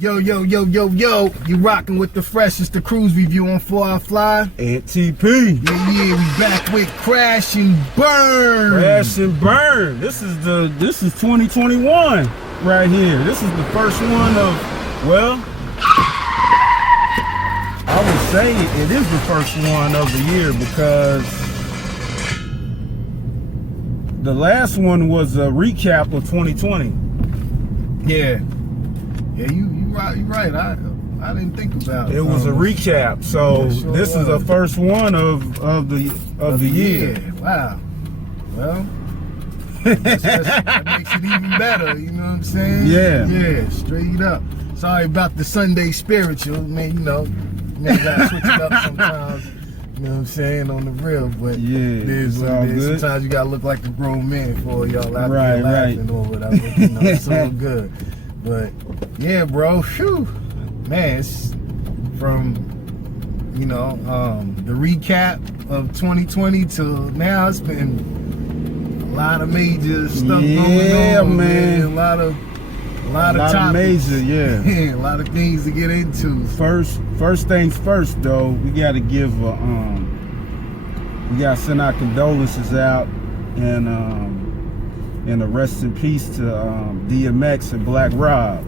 Yo, yo, yo, yo, yo, you rocking with the freshest, the KRUZE review on 4 Hour Fly. And TP. Yeah, we back with Crash and Burn. Crash and Burn. This is 2021 right here. This is the first one of, well, I would say it is the first one of the year because the last one was a recap of 2020. Yeah, you right. I didn't think about it. It was a recap, so sure this is the first one of the year. Wow. Well, that makes it even better. You know what I'm saying? Yeah, straight up. Sorry about the Sunday spiritual, man. You know, gotta switch it up sometimes. You know what I'm saying, on the real, but yeah, it is what it is. Sometimes you gotta look like a grown man for y'all out there laughing or whatever. You know, it's all good. But yeah, bro, phew, man, it's from, you know, the recap of 2020 till now. It's been a lot of major stuff going on, man. A lot of topics. Major, yeah. A lot of things to get into. First things first, though, we gotta give we gotta send our condolences out and a rest in peace to DMX and Black Rob.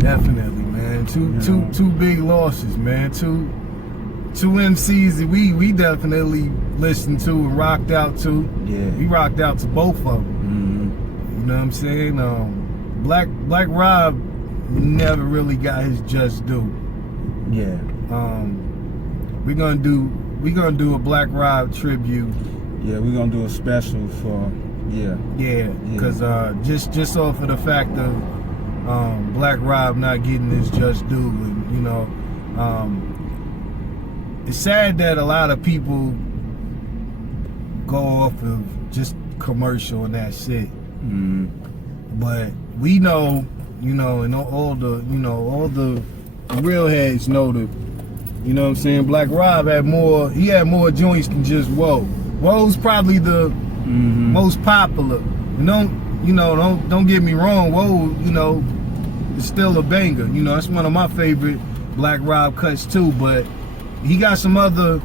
Definitely, man. Two big losses, man. Two MCs that we definitely listened to and rocked out to. Yeah. We rocked out to both of them. Mm-hmm. You know what I'm saying? Black Rob never really got his just due. Yeah. We're gonna do a Black Rob tribute. Yeah, we're gonna do a special for because just off of the fact of Black Rob not getting his just due, and you know, it's sad that a lot of people go off of just commercial and that shit. Mm-hmm. But we know, you know, and all the real heads know that, you know what I'm saying, Black Rob had more joints than just Whoa. Whoa's probably the most popular. Don't get me wrong, Whoa, you know, is still a banger. You know, it's one of my favorite Black Rob cuts too, but he got some other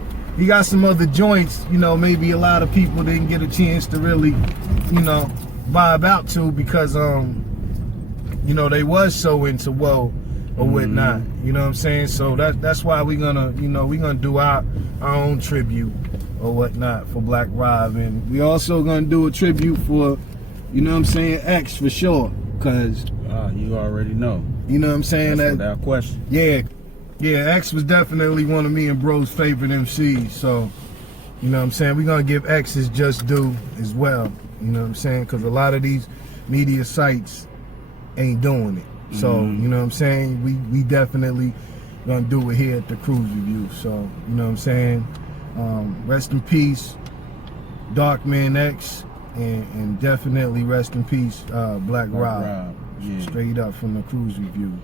joints, you know, maybe a lot of people didn't get a chance to really, you know, vibe out to because you know, they was so into Whoa or whatnot. You know what I'm saying? So that's why we're gonna do our own tribute or whatnot for Black Rob, and we also gonna do a tribute for, you know what I'm saying, X for sure, cause you already know. You know what I'm saying? That's without question. Yeah, X was definitely one of me and bro's favorite MCs. So, you know what I'm saying, we're gonna give X his just due as well. You know what I'm saying? Because a lot of these media sites ain't doing it. So, you know what I'm saying? We definitely gonna do it here at the KRUZE review. So, you know what I'm saying? Rest in peace, Darkman X, and definitely rest in peace, Black Rob. Yeah. Straight up from the KRUZE review.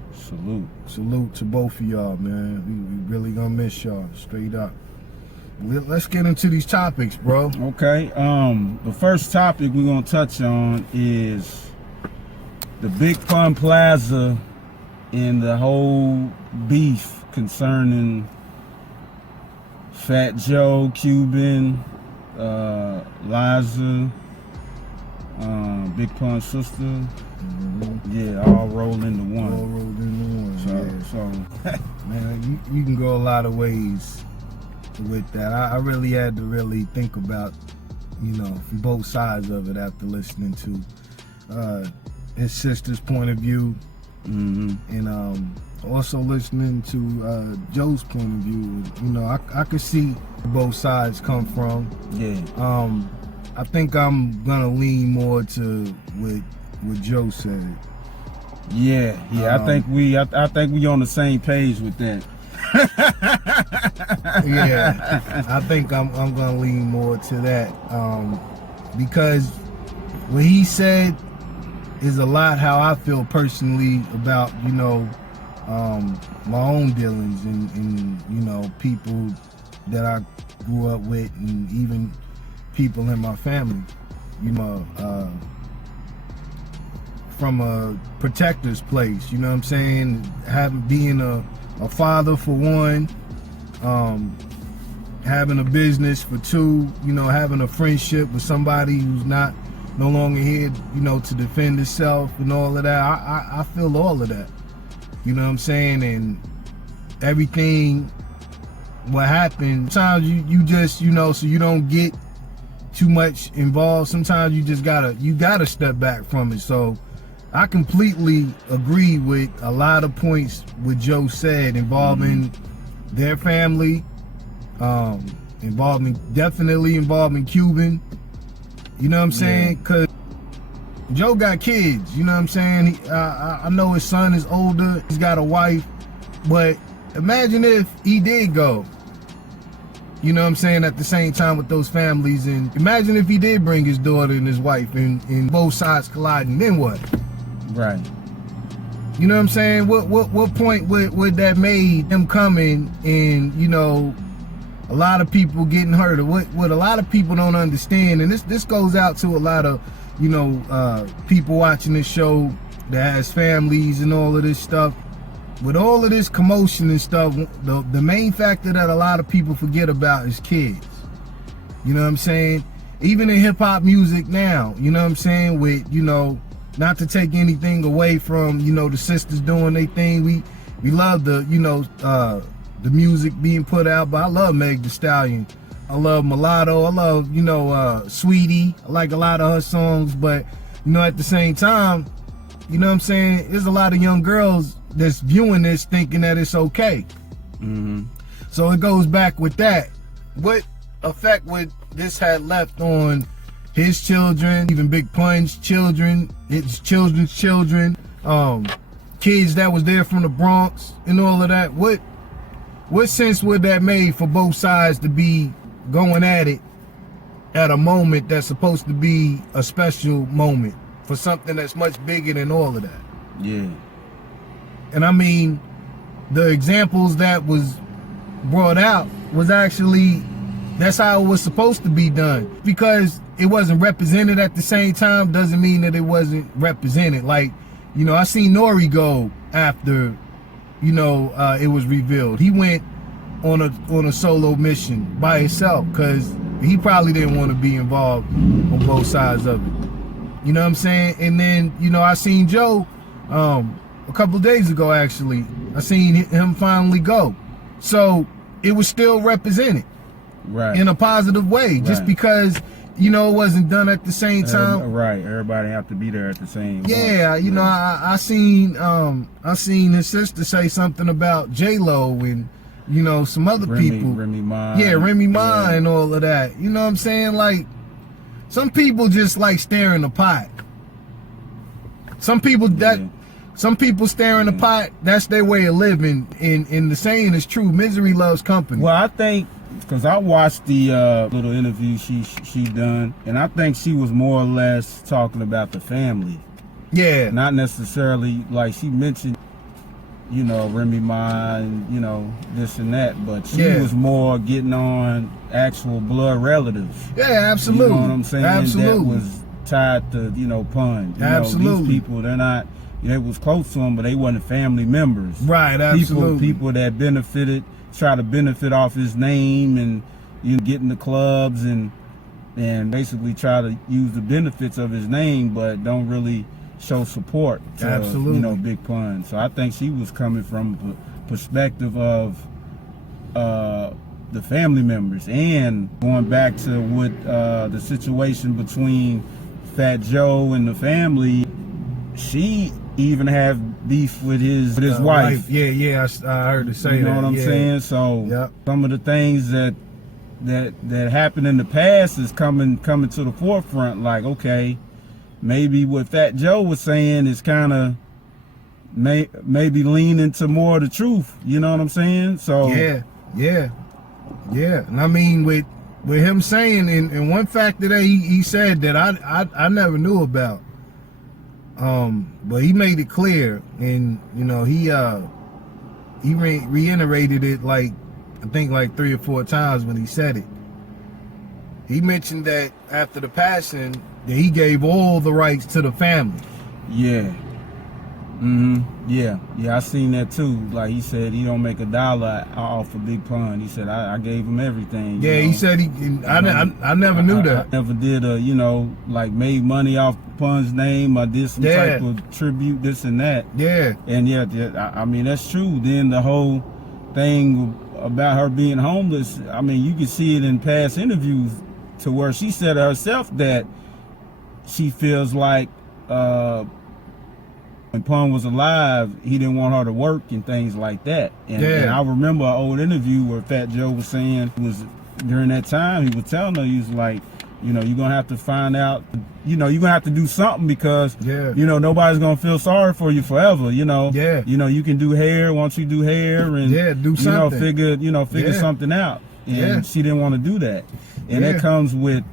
Salute to both of y'all, man. We really gonna miss y'all, straight up. Let's get into these topics, bro. Okay. The first topic we're gonna touch on is the Big Pun Plaza and the whole beef concerning Fat Joe, Cuban, Liza, Big Pun's sister. Yeah, all rolled into one. So man, you can go a lot of ways with that. I really had to really think about, you know, from both sides of it after listening to his sister's point of view, and also listening to Joe's point of view. You know, I could see both sides come from. Yeah. I think I'm gonna lean more to what Joe said. Yeah. I think we on the same page with that. Yeah, I think I'm gonna lean more to that, because what he said is a lot how I feel personally about, you know, my own dealings and you know, people that I grew up with, and even people in my family. You know, from a protector's place, you know what I'm saying? Being a father for one, having a business for two, you know, having a friendship with somebody who's no longer here, you know, to defend itself and all of that. I feel all of that, you know what I'm saying? And everything, what happened, sometimes you just, you know, so you don't get too much involved, sometimes you just gotta step back from it. So I completely agree with a lot of points what Joe said involving their family, definitely involving Cuban, you know what I'm saying? Because Joe got kids, you know what I'm saying? I know his son is older, he's got a wife, but imagine if he did go, you know what I'm saying, at the same time with those families. And imagine if he did bring his daughter and his wife and both sides colliding, then what? Right. You know what I'm saying? What point would that made him coming and, you know, a lot of people getting hurt? Or what a lot of people don't understand, and this goes out to a lot of, you know, people watching this show that has families and all of this stuff. With all of this commotion and stuff, the main factor that a lot of people forget about is kids. You know what I'm saying? Even in hip-hop music now, you know what I'm saying? With, you know, not to take anything away from, you know, the sisters doing their thing. We love the, you know, the music being put out, but I love Meg Thee Stallion. I love Mulatto. I love, you know, Sweetie. I like a lot of her songs, but, you know, at the same time, you know what I'm saying? There's a lot of young girls that's viewing this thinking that it's okay. So it goes back with that. What effect would this have left on his children, even Big Pun's children, his children's children, kids that was there from the Bronx and all of that? What sense would that make for both sides to be going at it at a moment that's supposed to be a special moment for something that's much bigger than all of that? Yeah. And I mean, the examples that was brought out was actually, that's how it was supposed to be done. Because it wasn't represented at the same time doesn't mean that it wasn't represented. Like, you know, I seen Nori go after, you know, it was revealed. He went on a solo mission by himself because he probably didn't want to be involved on both sides of it. You know what I'm saying? And then, you know, I seen Joe a couple of days ago, actually. I seen him finally go. So it was still represented, right, in a positive way, just right, because, you know, it wasn't done at the same time. Right, everybody have to be there at the same. Yeah, point. You know, I seen his sister say something about J-Lo and, you know, some other people. Remy Ma. Yeah, Remy Ma and all of that. You know what I'm saying? Like, some people just like staring the pot. Some people stare in the pot, that's their way of living, and the saying is true, misery loves company. Well, I think, because I watched the little interview she done, and I think she was more or less talking about the family. Yeah. Not necessarily, like she mentioned, you know, Remy Ma and, you know, this and that, but she was more getting on actual blood relatives. Yeah, absolutely. You know what I'm saying? Absolutely. That was tied to, you know, Pun. You Absolutely. know, these people, they're not, they was close to them, but they wasn't family members. Right, absolutely. People that benefited, try to benefit off his name and, you know, get in the clubs and basically try to use the benefits of his name, but don't really show support to, absolutely, you know, Big Pun. So I think she was coming from a perspective of the family members, and going back to what the situation between Fat Joe and the family. She even have beef with his wife. Yeah, I heard her say that. You know what I'm saying? So some of the things that happened in the past is coming to the forefront. Like, okay, maybe what Fat Joe was saying is kind of maybe leaning to more of the truth. You know what I'm saying? So yeah. And I mean, with him saying, and one factor that he said that I never knew about. But he made it clear, and you know, he reiterated it, like I think like 3 or 4 times when he said it. He mentioned that after the passing, that he gave all the rights to the family. Yeah. Yeah, I seen that too. Like he said, he don't make $1 off of Big Pun. He said I gave him everything. Yeah, he said I never knew that. I never did like made money off Pun's name. I did some type of tribute, this and that. Yeah. And I mean that's true. Then the whole thing about her being homeless. I mean, you can see it in past interviews to where she said herself that she feels like. When Pun was alive, he didn't want her to work and things like that. And I remember an old interview where Fat Joe was saying, during that time, he was telling her, he was like, you're gonna have to find out, you're gonna have to do something because, nobody's gonna feel sorry for you forever, you can do hair once you do hair and, do something. figure something out. And she didn't want to do that. And that comes with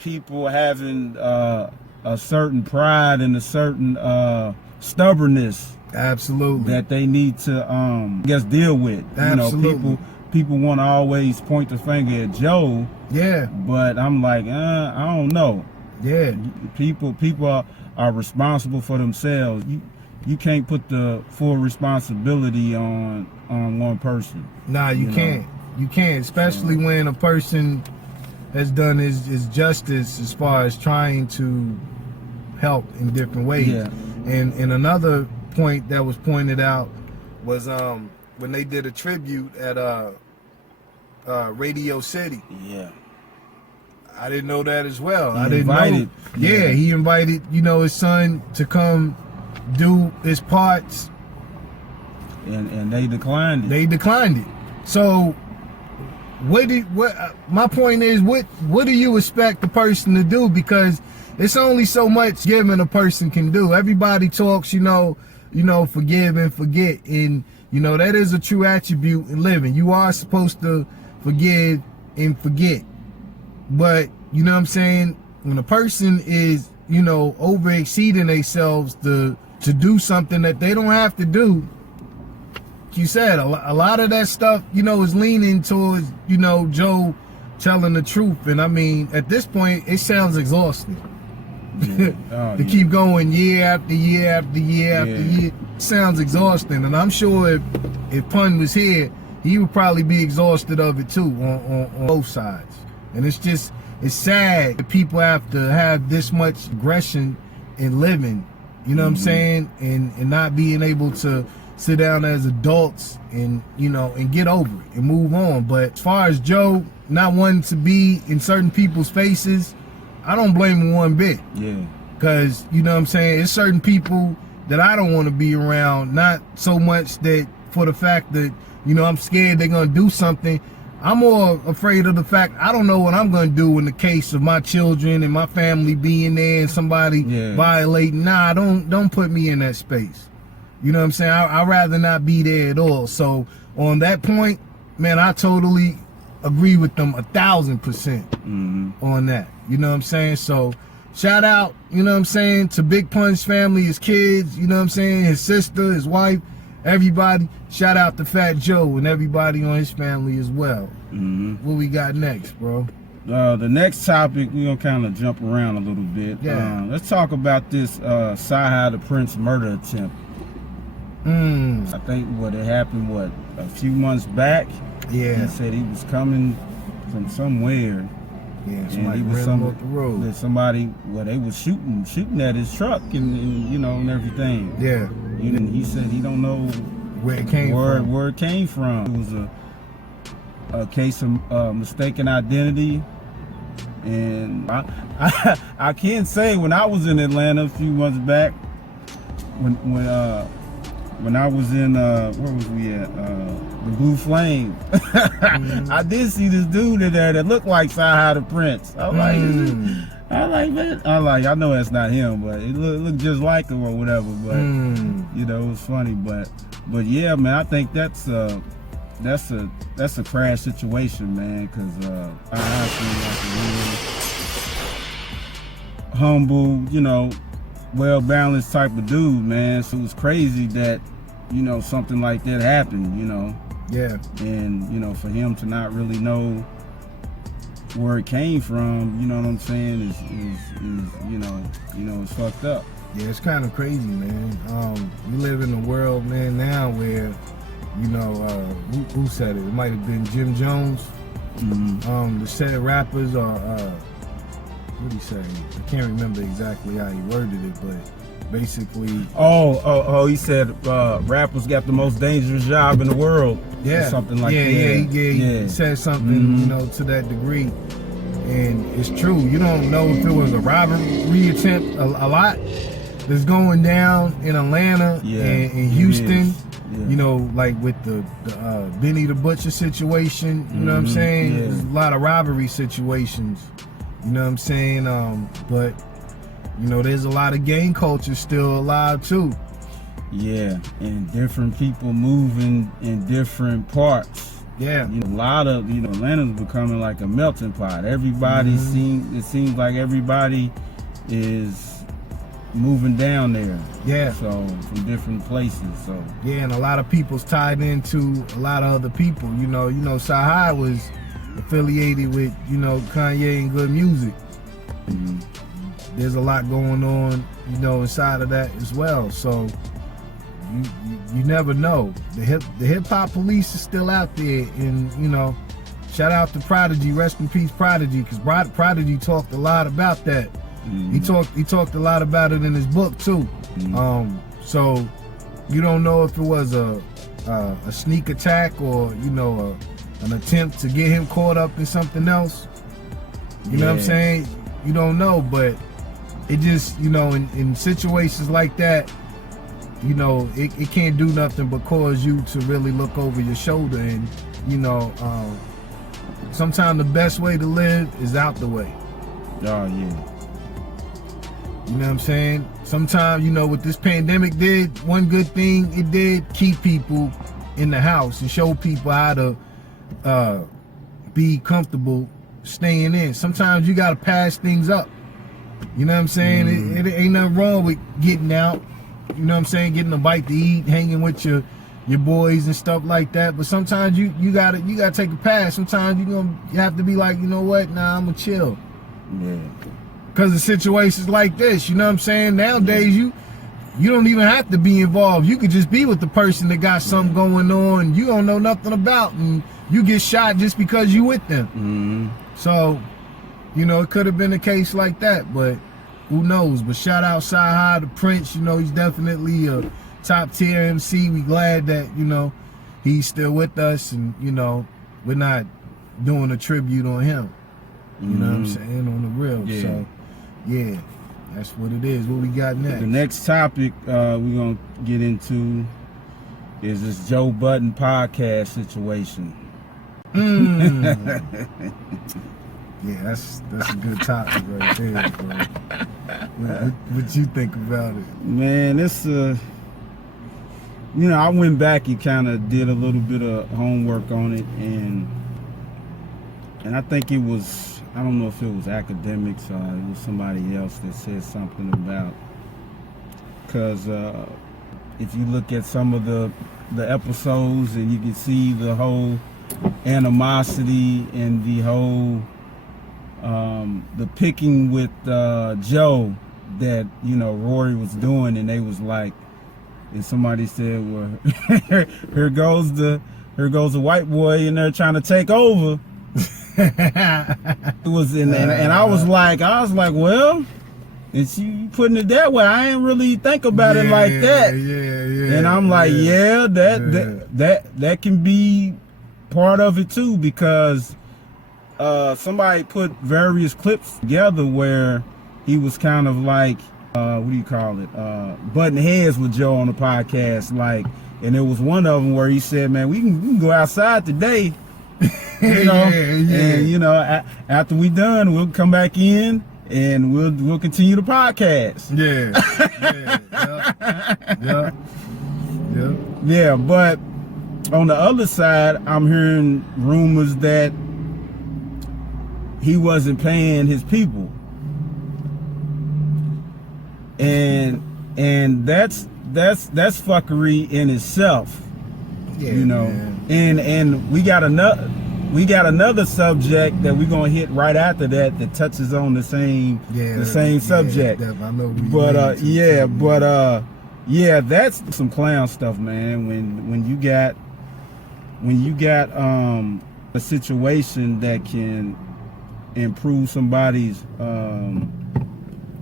people having a certain pride and a certain stubbornness, absolutely, that they need to deal with. Absolutely. People want to always point the finger at Joe, but I'm like, I don't know. People are responsible for themselves. You can't put the full responsibility on one person. Nah, you can't. You can't, especially when a person has done his justice as far as trying to help in different ways. And another point that was pointed out was when they did a tribute at Radio City. I didn't know that as well. I didn't know. He invited his son to come do his parts, and they declined it. They declined it. So my point is, what do you expect the person to do? Because it's only so much giving a person can do. Everybody talks, forgive and forget. And, that is a true attribute in living. You are supposed to forgive and forget. But, you know what I'm saying? When a person is, over exceeding themselves to do something that they don't have to do, you said a lot of that stuff, is leaning towards, Joe telling the truth. And I mean, at this point, it sounds exhausting. To keep going year after year after year after year. It sounds exhausting. And I'm sure if Pun was here, he would probably be exhausted of it too on both sides. And it's sad that people have to have this much aggression in living, what I'm saying? And not being able to sit down as adults and and get over it and move on. But as far as Joe not wanting to be in certain people's faces, I don't blame him one bit. Because what I'm saying, it's certain people that I don't want to be around. Not so much that for the fact that I'm scared they're gonna do something. I'm more afraid of the fact I don't know what I'm gonna do in the case of my children and my family being there and somebody violating. Nah, don't put me in that space. You know what I'm saying? I'd rather not be there at all. So on that point, man, I totally agree with them 1,000% on that. You know what I'm saying? So shout out, to Big Pun's family, his kids, his sister, his wife, everybody. Shout out to Fat Joe and everybody on his family as well. What we got next, bro? The next topic, we're going to kind of jump around a little bit. Let's talk about this Sci-Hi the Prince murder attempt. I think it happened, a few months back? He said he was coming from somewhere. Somebody and he was off the road. They was shooting at his truck and everything. And he said he don't know where it came from. It was a case of mistaken identity. And I can't say, when I was in Atlanta a few months back, when I was in where was we at? The Blue Flame. I did see this dude in there that looked like Sci-Hi the Prince. I know that's not him, but it looked just like him or whatever. But it was funny. But yeah, man, I think that's a crash situation, man. Because I seem like a real humble, well balanced type of dude, man. So it was crazy that something like that happened, and for him to not really know where it came from, you know what I'm saying, is it's fucked up. Yeah, it's kind of crazy, man. We live in a world, man, now where, you know, who said it? It might have been Jim Jones. The said rappers are, what did he say? I can't remember exactly how he worded it, but basically. He said rappers got the most dangerous job in the world. Yeah, or something like that. He said something, you know, to that degree. And it's true. You don't know if it was a robbery attempt a lot that's going down in Atlanta and in Houston. You know, like with the Benny the Butcher situation. You know what I'm saying? There's a lot of robbery situations. You know what I'm saying? But you know, there's a lot of gang culture still alive too. Yeah, and different people moving in different parts. Yeah, you know, a lot of, you know, Atlanta's becoming like a melting pot. Everybody it seems like everybody is moving down there. Yeah. So from different places. So yeah, and a lot of people's tied into a lot of other people. You know, Sahai was affiliated with, you know, Kanye and Good Music. There's a lot going on, you know, inside of that as well. So you never know. The hip hop police is still out there, and you know, shout out to Prodigy, rest in peace Prodigy, because Prodigy talked a lot about that. He talked a lot about it in his book too. So you don't know if it was a sneak attack or, you know, an attempt to get him caught up in something else. You know what I'm saying? You don't know, but it just, you know, in situations like that, you know, it can't do nothing but cause you to really look over your shoulder. And, you know, sometimes the best way to live is out the way. Oh, yeah. You know what I'm saying? Sometimes, you know, what this pandemic did, one good thing it did, keep people in the house and show people how to be comfortable staying in. Sometimes you got to pass things up. You know what I'm saying? It ain't nothing wrong with getting out. You know what I'm saying? Getting a bite to eat, hanging with your boys and stuff like that. But sometimes you gotta take a pass. Sometimes you have to be like, you know what? Nah, I'm gonna chill. Yeah. Because of situations like this, you know what I'm saying? Nowadays you don't even have to be involved. You could just be with the person that got something going on you don't know nothing about, and you get shot just because you with them. So, you know, it could have been a case like that, but who knows? But shout out Sci-Hi, the Prince. You know, he's definitely a top tier MC. We glad that, you know, he's still with us, and, you know, we're not doing a tribute on him. You know what I'm saying? On the real. Yeah. So, yeah, that's what it is. What we got next? The next topic we're going to get into is this Joe Budden podcast situation. Yeah, that's a good topic right there, bro. What you think about it? Man, it's you know, I went back and kind of did a little bit of homework on it, and I think it was, I don't know if it was academics or it was somebody else that said something about, because if you look at some of the episodes, and you can see the whole animosity and the whole the picking with Joe that, you know, Rory was doing, and they was like, and somebody said, well, here goes the white boy in there trying to take over. It was and I was like, well, it's you putting it that way. I ain't really think about it like that. Yeah. And I'm like, that can be part of it too, because somebody put various clips together where he was kind of like, what do you call it? Butting heads with Joe on the podcast, like, and there was one of them where he said, "Man, we can go outside today, you know, and you know, after we done, we'll come back in and we'll continue the podcast." Yeah. But on the other side, I'm hearing rumors that he wasn't paying his people, and that's fuckery in itself. Yeah, you know, man. And we got another, we got another subject that we're gonna hit right after that touches on the same subject. I know But yeah, that's some clown stuff, man. When you got a situation that can improve somebody's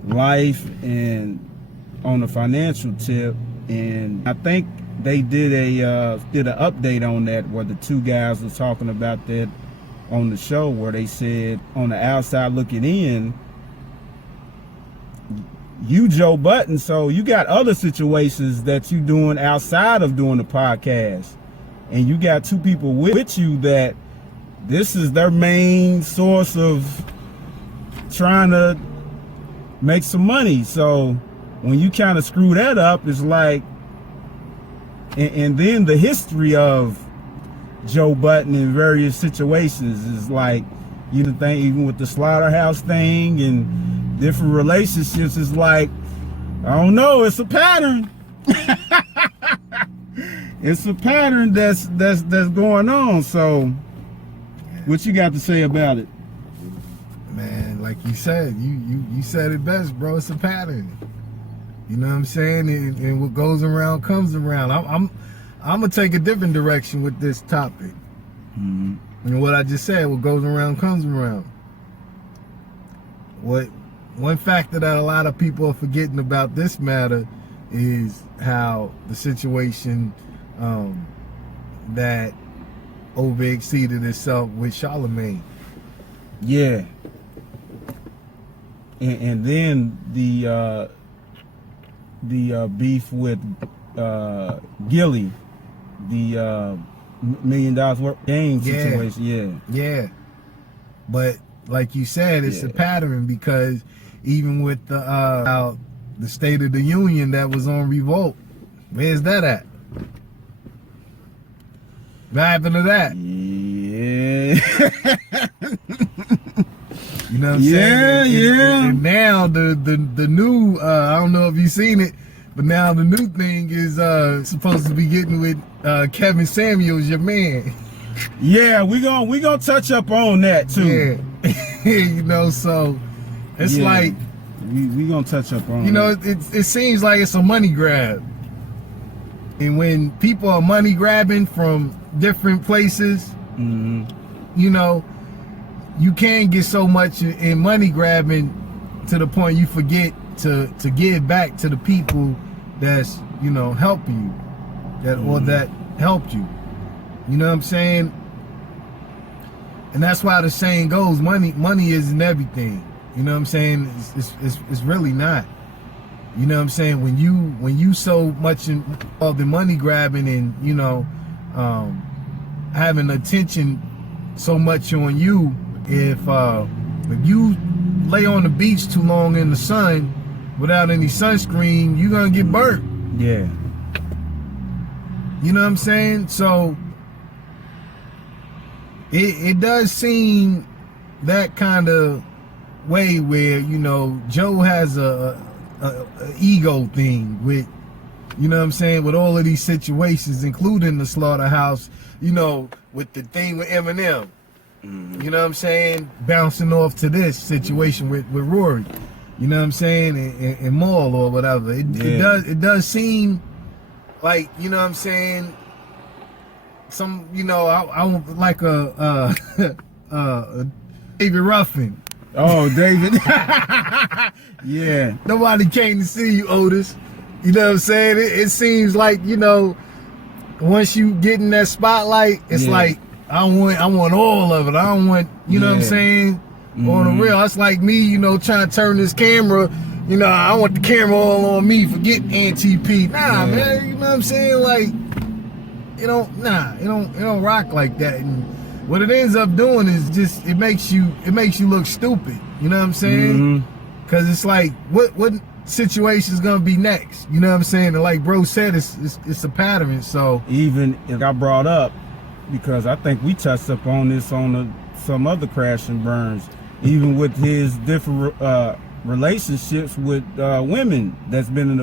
life and on a financial tip, and I think they did an update on that where the two guys were talking about that on the show, where they said on the outside looking in, you Joe Budden, so you got other situations that you doing outside of doing the podcast, and you got two people with you that this is their main source of trying to make some money. So when you kind of screw that up, it's like, and then the history of Joe Budden in various situations is like, you know, thing, even with the slaughterhouse thing and different relationships, is like, I don't know, it's a pattern. It's a pattern that's going on. So what you got to say about it? Man, like you said, you said it best, bro. It's a pattern. You know what I'm saying? And what goes around comes around. I'm gonna take a different direction with this topic. Mm-hmm. And what I just said, what goes around comes around. One factor that a lot of people are forgetting about this matter is how the situation that over exceeded itself with Charlemagne. Yeah. And then the beef with Gilly, the $1 million worth game situation. Yeah. But like you said, it's a pattern, because even with the State of the Union that was on Revolt, where's that at? What happened to that? Yeah. You know what I'm saying? Yeah. And now the new, I don't know if you've seen it, but now the new thing is supposed to be getting with Kevin Samuels, your man. Yeah, we gonna touch up on that too. Yeah. You know, so it's like we gonna touch up on. You know, it seems like it's a money grab, and when people are money grabbing from different places, you know, you can get so much in money grabbing to the point you forget to give back to the people that's, you know, helping you, or that helped you. You know what I'm saying? And that's why the saying goes, money isn't everything. You know what I'm saying? It's really not. You know what I'm saying? When you so much involved in money grabbing and, you know, having attention so much on you, if you lay on the beach too long in the sun without any sunscreen, you're gonna get burnt. Yeah. You know what I'm saying? So it does seem that kind of way where, you know, Joe has a ego thing with, you know what I'm saying, with all of these situations, including the slaughterhouse, you know, with the thing with Eminem. You know what I'm saying? Bouncing off to this situation with Rory. You know what I'm saying? And Maul or whatever. It does seem like, you know what I'm saying, some, you know, I want like a David Ruffin. Oh, David. Yeah. Nobody came to see you, Otis. You know what I'm saying? It seems like, you know, once you get in that spotlight, it's like, I want all of it. I don't want, you know what I'm saying? On the real, it's like me, you know, trying to turn this camera. You know, I want the camera all on me. Forget Auntie Nah, man. You know what I'm saying? Like, it don't rock like that. And what it ends up doing is just it makes you look stupid. You know what I'm saying? Because it's like, what situation is gonna be next? You know what I'm saying? And like bro said, it's a pattern. So even if I brought up, because I think we touched up on this on some other crash and burns, even with his different relationships with women that's been in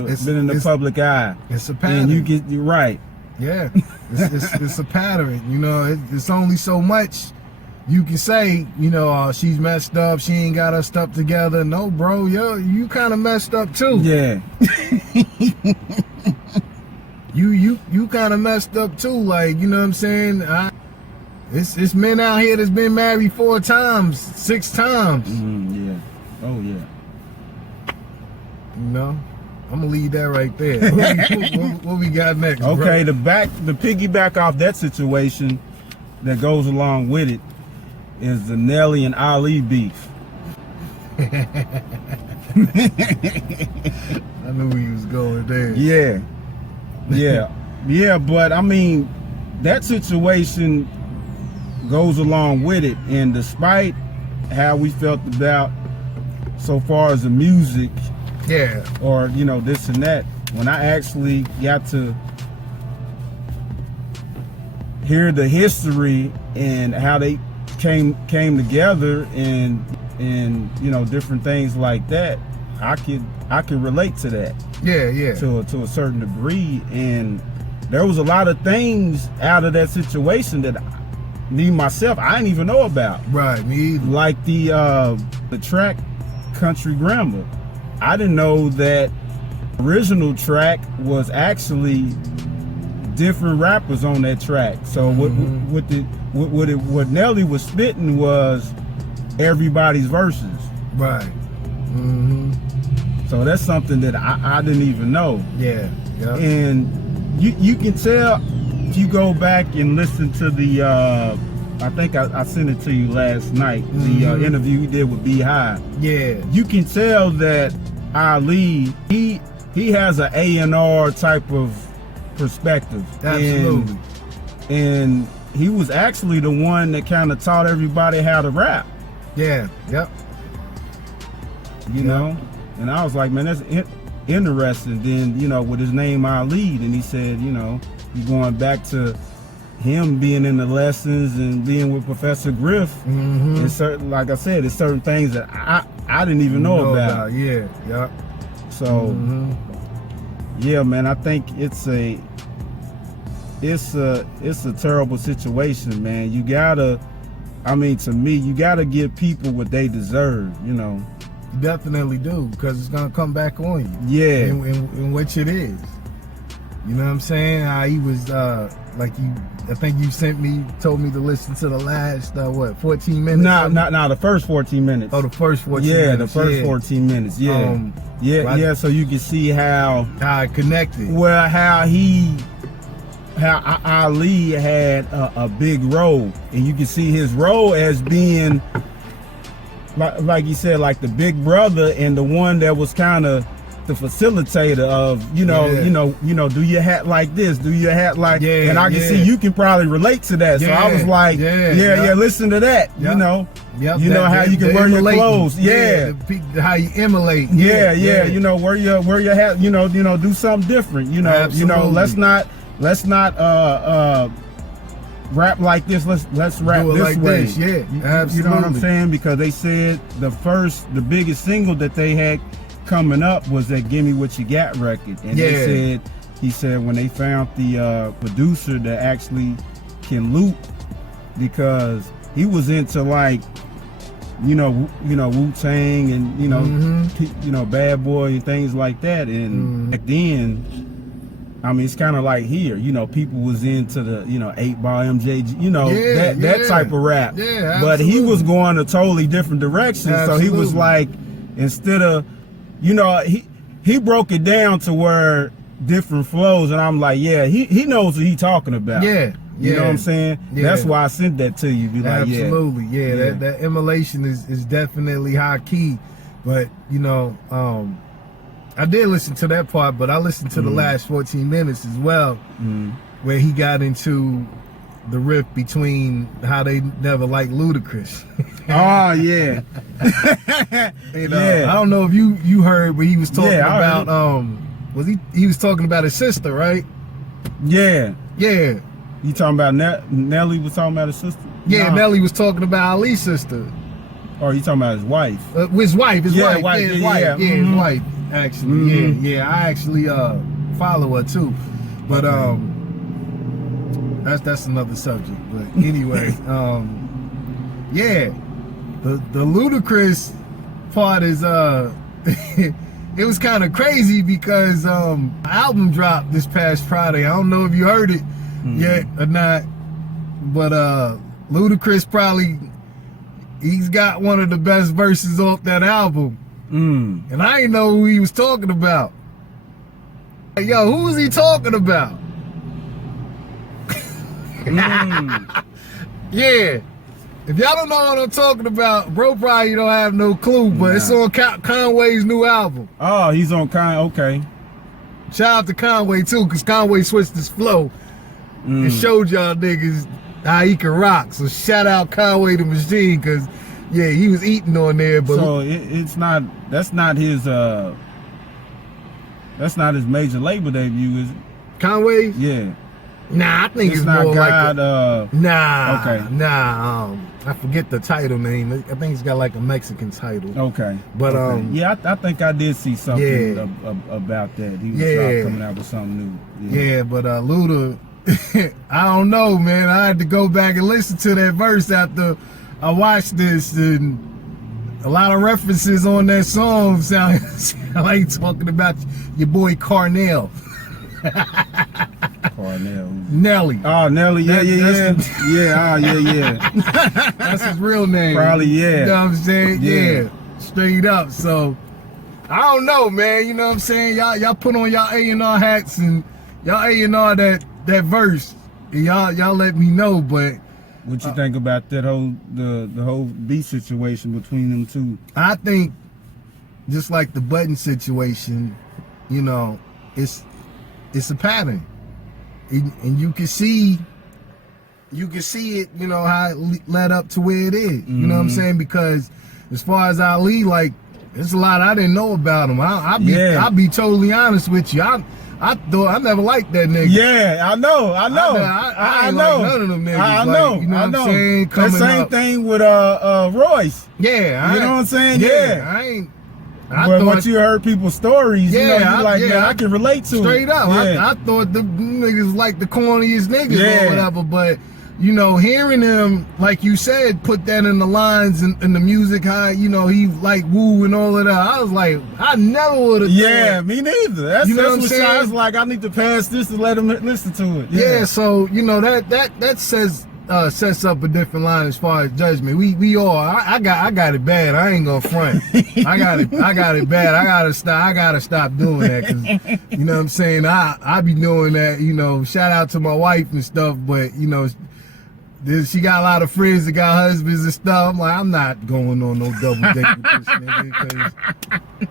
the public eye. It's a pattern. And you get right. Yeah, it's a pattern. You know, it's only so much you can say, you know, she's messed up, she ain't got her stuff together. No, bro, you kind of messed up too. Yeah. You kind of messed up too. Like, you know what I'm saying? It's men out here that's been married 4 times, 6 times. Yeah. Oh yeah. You know, I'm gonna leave that right there. What we got next? Okay, bro? the piggyback off that situation that goes along with it is the Nelly and Ali beef. I knew he was going there. Yeah, but I mean, that situation goes along with it, and despite how we felt about so far as the music, or you know, this and that, when I actually got to hear the history and how they came together, and you know, different things like that, I could relate to that. To a certain degree, and there was a lot of things out of that situation that me myself I didn't even know about. Right, me either. Like the track Country Grammar. I didn't know that original track was actually different rappers on that track. So what Nelly was spitting was everybody's verses. Right. So that's something that I didn't even know. Yeah. And you can tell if you go back and listen to the I think I sent it to you last night, the interview he did with B-High. Yeah. You can tell that Ali, he has an A&R type of perspective. Absolutely. And he was actually the one that kind of taught everybody how to rap. Yeah. Yep. You know? And I was like, man, that's interesting. Then, you know, with his name Ali, then he said, you know, you're going back to him being in the lessons and being with Professor Griff. And certain, like I said, there's certain things that I didn't even know about. Yeah. Yep. So, yeah, man, I think it's a terrible situation, man. You gotta, I mean, to me, you gotta give people what they deserve, you know. You definitely do, because it's gonna come back on you. Yeah. In which it is. You know what I'm saying? How he was like I think you told me to listen to the last 14 minutes? No, the first 14 minutes. Oh, the first 14 minutes. minutes. The first 14 minutes. Yeah. So you can see how it connected. Well, how Ali had a big role, and you can see his role as being, like you said, like the big brother and the one that was kind of the facilitator of, you know, do your hat like this, do your hat like, and I can see you can probably relate to that. So I was like, listen to that, you know. You know how you can wear your clothes, how you emulate, you know, wear your hat, you know, do something different, you know. Absolutely. You know, let's not rap like this, let's rap this like way. This. Absolutely. You know what I'm saying? Because they said the biggest single that they had coming up was that Gimme What You Got record, and he said when they found the producer that actually can loop, because he was into, like, you know Wu-Tang and you know Bad Boy and things like that, and back then, I mean, it's kind of like here, you know, people was into the 8-Ball MJG, you know, that type of rap, but he was going a totally different direction. So he was like, instead of, you know, he broke it down to where different flows, and I'm like, he knows what he's talking about. You know what I'm saying? That's why I sent that to you. Be like, absolutely, that emulation is definitely high key. But you know, I did listen to that part, but I listened to the last 14 minutes as well, where he got into the rift between how they never liked Ludacris. Oh yeah. And, I don't know if you heard, but he was talking about he was talking about his sister, right? Yeah. You talking about Nelly was talking about his sister? Yeah, no. Nelly was talking about Ali's sister. Or you talking about his wife? His wife. His wife. His wife. Actually, I actually follow her too, but that's another subject. But anyway, Yeah, the Ludacris part is it was kind of crazy because album dropped this past Friday. I don't know if you heard it yet or not, but Ludacris probably, he's got one of the best verses off that album. And I didn't know who he was talking about. Yo, who was he talking about? Yeah. If y'all don't know what I'm talking about, bro probably don't have no clue, but it's on Conway's new album. Oh, he's on okay. Shout out to Conway too, because Conway switched his flow and showed y'all niggas how he can rock. So shout out Conway the Machine, because yeah, he was eating on there. But so that's not his major label debut, is it? Conway? Yeah. Nah, I think it's not more God, like nah. Okay. Nah, I forget the title name. I think it's got like a Mexican title. Okay. But yeah, I think I did see something about that. He was coming out with something new. Yeah, but Luda, I don't know, man. I had to go back and listen to that verse after I watched this, and a lot of references on that song sound like talking about your boy Carnell. Carnell. Nelly. Oh, Nelly. Yeah. That's his real name. Probably, yeah. You know what I'm saying? Yeah. Straight up. So, I don't know, man. You know what I'm saying? Y'all put on y'all A&R hats and y'all A&R that verse. And y'all let me know, but what you think about that whole the whole beat situation between them two? I think just like the Button situation, you know, it's a pattern. And you can see it, you know, how it led up to where it is. You know what I'm saying? Because as far as Ali, like, there's a lot I didn't know about him. I'll be totally honest with you. I thought I never liked that nigga. Yeah, I know. I ain't know. like none of them niggas. I like, know. You know I what know. I'm saying? The same thing with Royce. Yeah, you know what I'm saying? Yeah, but once you heard people's stories, you know, you're like, man, I can relate to straight it. up. Yeah. I thought the niggas like the corniest niggas or whatever, but you know, hearing them, like you said, put that in the lines and the music, how, you know, he like woo and all of that. I was like, I never would have. Yeah, me neither. That's what what I was like, I need to pass this to let him listen to it. Yeah, so you know that sets up a different line as far as judgment. We all I got it bad. I ain't gonna front. I got it bad. I gotta stop doing that, because you know what I'm saying, I be doing that, you know. Shout out to my wife and stuff, but you know, she got a lot of friends that got husbands and stuff. I'm like, I'm not going on no double date with this nigga, because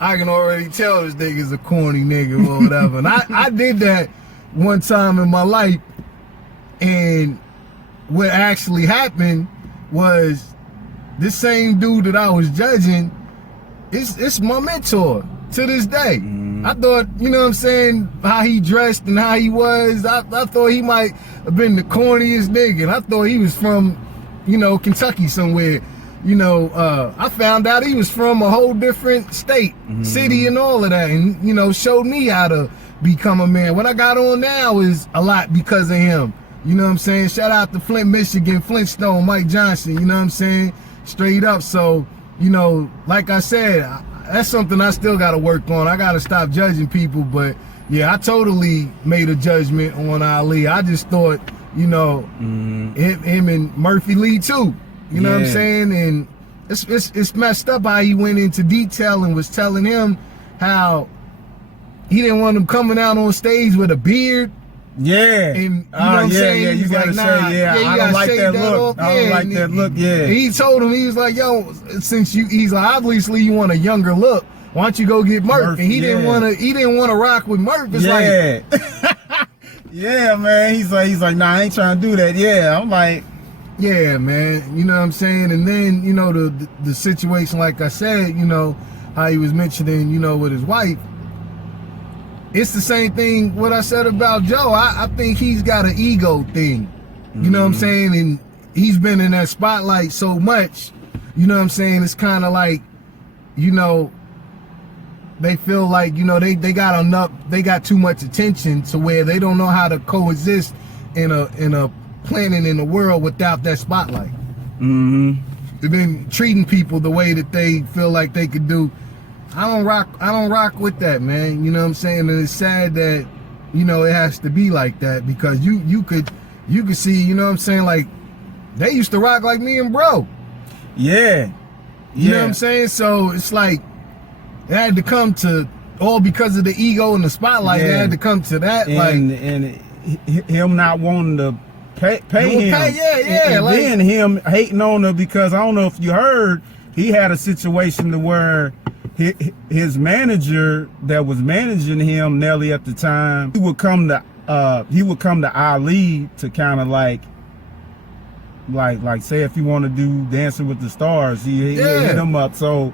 I can already tell this nigga's a corny nigga or whatever. And I did that one time in my life, and what actually happened was this same dude that I was judging, it's my mentor to this day. I thought, you know what I'm saying, how he dressed and how he was, I thought he might have been the corniest nigga, and I thought he was from, you know, Kentucky somewhere. You know, I found out he was from a whole different state, city and all of that, and, you know, showed me how to become a man. What I got on now is a lot because of him. You know what I'm saying? Shout out to Flint, Michigan, Flintstone, Mike Johnson, you know what I'm saying? Straight up. So, you know, like I said, that's something I still got to work on. I got to stop judging people, but yeah, I totally made a judgment on Ali. I just thought, you know, him and Murphy Lee too. You know what I'm saying? And it's messed up how he went into detail and was telling him how he didn't want him coming out on stage with a beard. Yeah. And you know what I'm saying? Yeah, you gotta say, I don't like that look. I don't like that look, yeah. He told him, he was like, yo, since he's like, obviously you want a younger look, why don't you go get Murph? And he didn't want to rock with Murph. It's like, yeah, man. He's like, nah, I ain't trying to do that. Yeah, I'm like, yeah, man. You know what I'm saying? And then, you know, the situation, like I said, you know, how he was mentioning, you know, with his wife. It's the same thing what I said about Joe. I think he's got an ego thing. You know what I'm saying? And he's been in that spotlight so much. You know what I'm saying? It's kind of like, you know, they feel like, you know, they got too much attention to where they don't know how to coexist in a planet, in a world without that spotlight. Mm-hmm. They've been treating people the way that they feel like they could do. I don't rock with that, man. You know what I'm saying? And it's sad that, you know, it has to be like that, because you could see, you know what I'm saying, like they used to rock like me and bro. Yeah. You know what I'm saying? So it's like it had to come to, all because of the ego and the spotlight, it had to come to that. And him not wanting to pay him. And like, then him hating on her, because I don't know if you heard, he had a situation to where his manager that was managing him, Nelly, at the time, he would come to Ali to kind of like say if you want to do Dancing with the Stars, he hit him up. So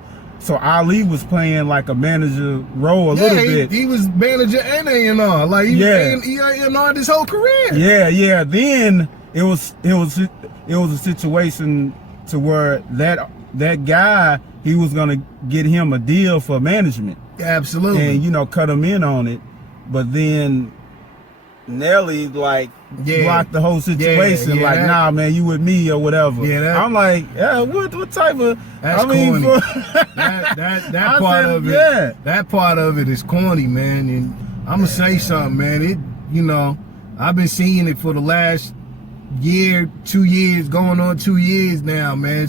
Ali was playing like a manager role a little bit. He was manager and A&R. Like he A&R his whole career. Yeah. Then it was a situation to where that guy, he was gonna get him a deal for management. Absolutely. And, you know, cut him in on it. But then Nelly blocked the whole situation. Nah, man, you with me or whatever. I'm like, what type of? That's corny. That part of it. That part of it is corny, man. And I'm gonna say something, man. It, you know, I've been seeing it for the last year, 2 years, going on 2 years now, man.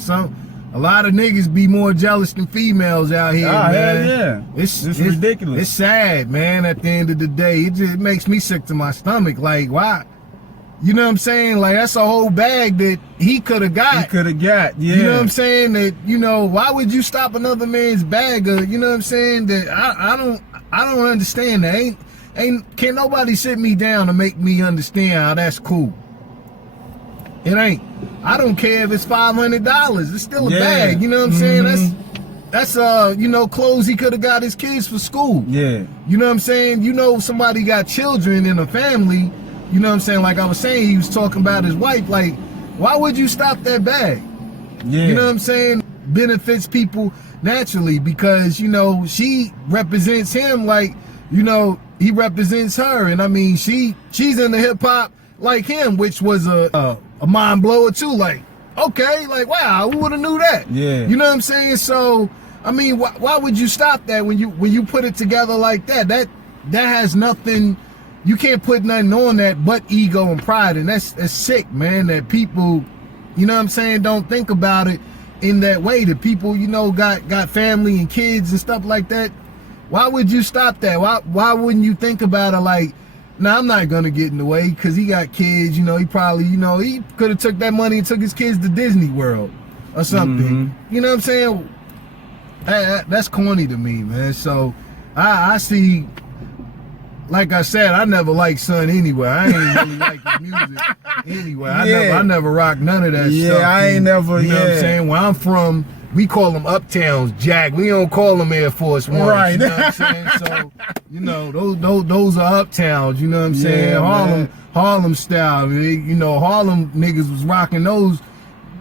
A lot of niggas be more jealous than females out here, man. Yeah. It's ridiculous. It's sad, man. At the end of the day, it makes me sick to my stomach. Like, why? You know what I'm saying? Like, that's a whole bag that he could have got. Yeah. You know what I'm saying? That, you know, why would you stop another man's bag? You know what I'm saying? That I don't understand that. Can't nobody sit me down to make me understand how that's cool. It ain't. I don't care if it's $500. It's still a bag. You know what I'm saying? That's you know, clothes he could have got his kids for school. Yeah. You know what I'm saying? You know, somebody got children in a family. You know what I'm saying? Like I was saying, he was talking about his wife. Like, why would you stop that bag? Yeah. You know what I'm saying? Benefits people naturally, because, you know, she represents him like, you know, he represents her. And I mean, she's into hip hop like him, which was a mind blower too. Like, okay, like, wow, who would have knew that? Yeah. You know what I'm saying? So, I mean, why would you stop that when you put it together like that? That has nothing. You can't put nothing on that but ego and pride, and that's sick, man. That people, you know what I'm saying, don't think about it in that way. That people, you know, got family and kids and stuff like that. Why would you stop that? Why wouldn't you think about it like, nah, I'm not gonna get in the way because he got kids. You know, he probably, you know, he could have took that money and took his kids to Disney World or something. You know what I'm saying? That's corny to me, man. So I see. Like I said, I never liked Son anyway. I ain't really like his music anyway. I never rocked none of that stuff. Yeah, I ain't never. You know what I'm saying? Where I'm from, we call them Uptowns, Jack. We don't call them Air Force Ones. Right. You know what I'm saying? So, you know, those are Uptowns. You know what I'm saying? Harlem style. You know, Harlem niggas was rocking those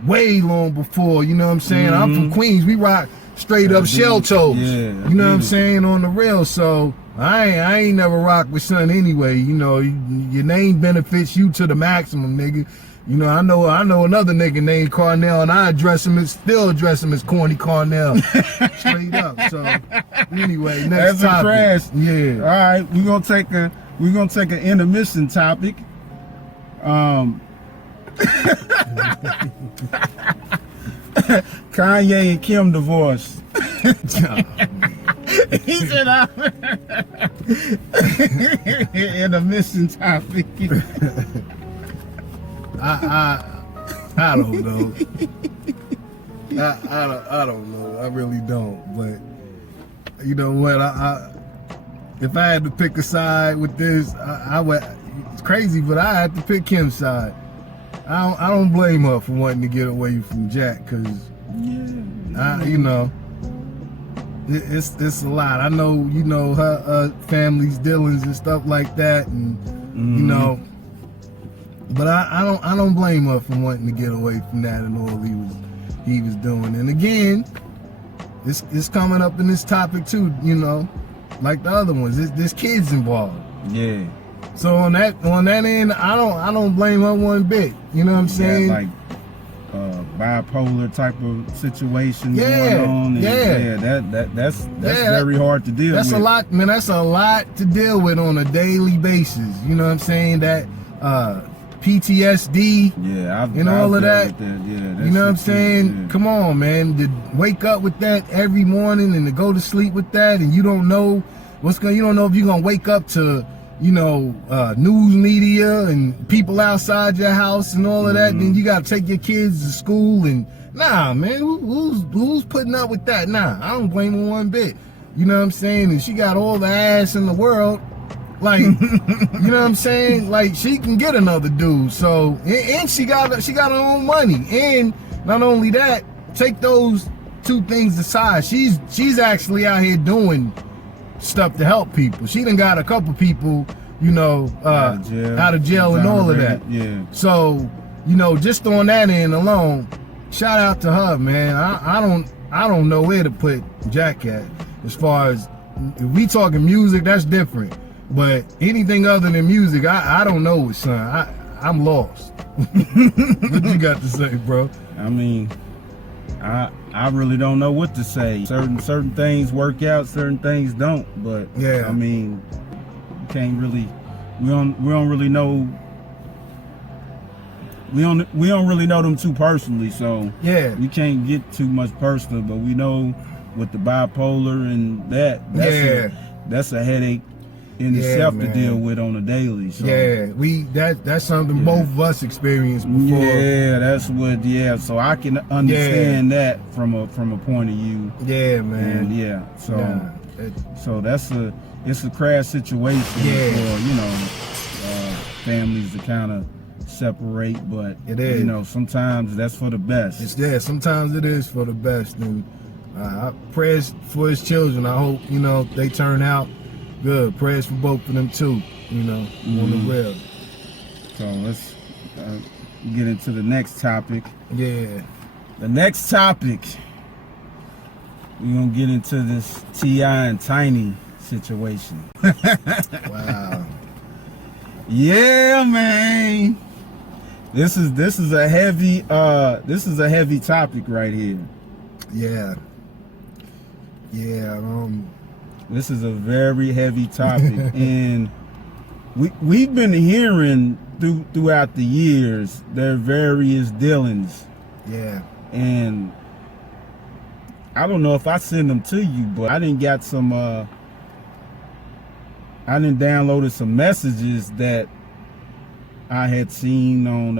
way long before. You know what I'm saying? I'm from Queens. We rock straight up shell toes. You know what I'm saying? On the real. So I ain't never rocked with Son anyway. You know, your name benefits you to the maximum, nigga. You know, I know another nigga named Carnell, and still address him as Corny Carnell. Straight up. So anyway, next topic. Crash. Yeah. All right, we're gonna take an intermission topic. Kanye and Kim divorced. He said, intermission topic. I don't know. I don't know. I really don't. But you know what? If I had to pick a side with this, I would. It's crazy, but I had to pick Kim's side. I don't blame her for wanting to get away from Jack, cause you know, it's a lot. I know, you know, her family's dealings and stuff like that, and you know. But I don't blame her for wanting to get away from that and all he was doing. And again, it's coming up in this topic too, you know, like the other ones. There's kids involved. Yeah. So on that end, I don't blame her one bit. You know what I'm saying? Yeah, bipolar type of situation Yeah, going on. And that's very hard to deal with. That's a lot, man. That's a lot to deal with on a daily basis. You know what I'm saying? That PTSD, I've all of that. Yeah, you know what I'm saying? Yeah. Come on, man. To wake up with that every morning and to go to sleep with that, and you don't know you don't know if you're gonna wake up to, news media and people outside your house and all of that. Then you gotta take your kids to school, and nah, man, who's putting up with that? Nah, I don't blame her one bit. You know what I'm saying? And she got all the ass in the world. Like, you know what I'm saying? Like, she can get another dude. So, and she got her own money. And not only that, take those two things aside. She's actually out here doing stuff to help people. She done got a couple people, out of jail and all of that. Yeah. So, just on that end alone, shout out to her, man. I don't know where to put Jack at. As far as, if we talking music, that's different. But anything other than music, I don't know it, son. I'm lost. What you got to say, bro? I mean, I really don't know what to say. Certain things work out, certain things don't. But yeah, I mean, you can't really. We don't really know. We don't really know them too personally, so yeah, we can't get too much personal. But we know with the bipolar and that's a headache in itself to deal with on a daily. So that's something both of us experienced before. Yeah, that's what. Yeah, so I can understand that from a point of view. Yeah, man. And so it's a crash situation for families to kind of separate, but it is. Sometimes that's for the best. Sometimes it is for the best, and I pray for his children. I hope they turn out good. Prayers for both of them too, on the real. So let's get into the next topic. Yeah. The next topic, we're gonna get into this T.I. and Tiny situation. Wow. Yeah, man. This is a heavy topic right here. Yeah. Yeah. This is a very heavy topic, and we've been hearing throughout the years their various dealings. Yeah. And I don't know if I send them to you, but I didn't got some. I didn't downloaded some messages that I had seen on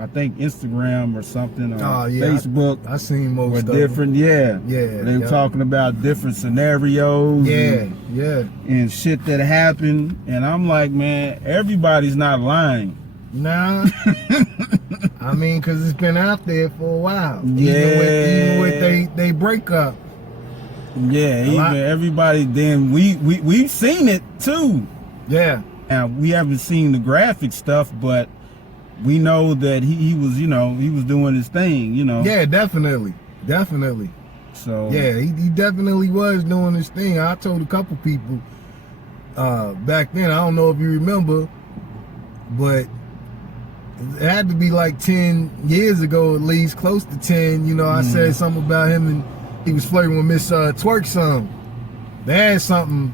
I think Instagram or something, or Facebook. I seen most of different, them. They were talking about different scenarios, and shit that happened, and I'm like, man, everybody's not lying. Nah, I mean, cause it's been out there for a while. Yeah, even with they breakup. Yeah, even everybody. Then we've seen it too. Yeah. Now we haven't seen the graphic stuff, but we know that he was, he was doing his thing, Yeah, definitely. So yeah, he definitely was doing his thing. I told a couple people back then. I don't know if you remember, but it had to be like 10 years ago, at least, close to 10. I said something about him, and he was flirting with Miss Twerk some. They had something,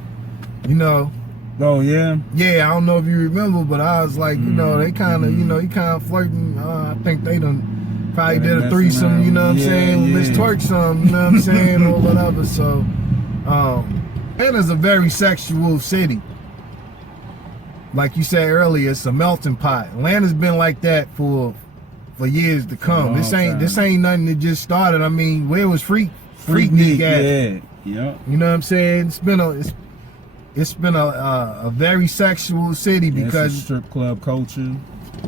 Oh yeah. Yeah, I don't know if you remember, but I was like, they kind of, he kind of flirting. I think they done probably did a threesome, what I'm saying, with Miss Twerk some, what I'm saying, or whatever. So, Atlanta's a very sexual city. Like you said earlier, it's a melting pot. Atlanta's been like that for years to come. This ain't nothing that just started. I mean, where was Freaknik at? Yeah. You know what I'm saying? It's been a very sexual city because it's a strip club culture.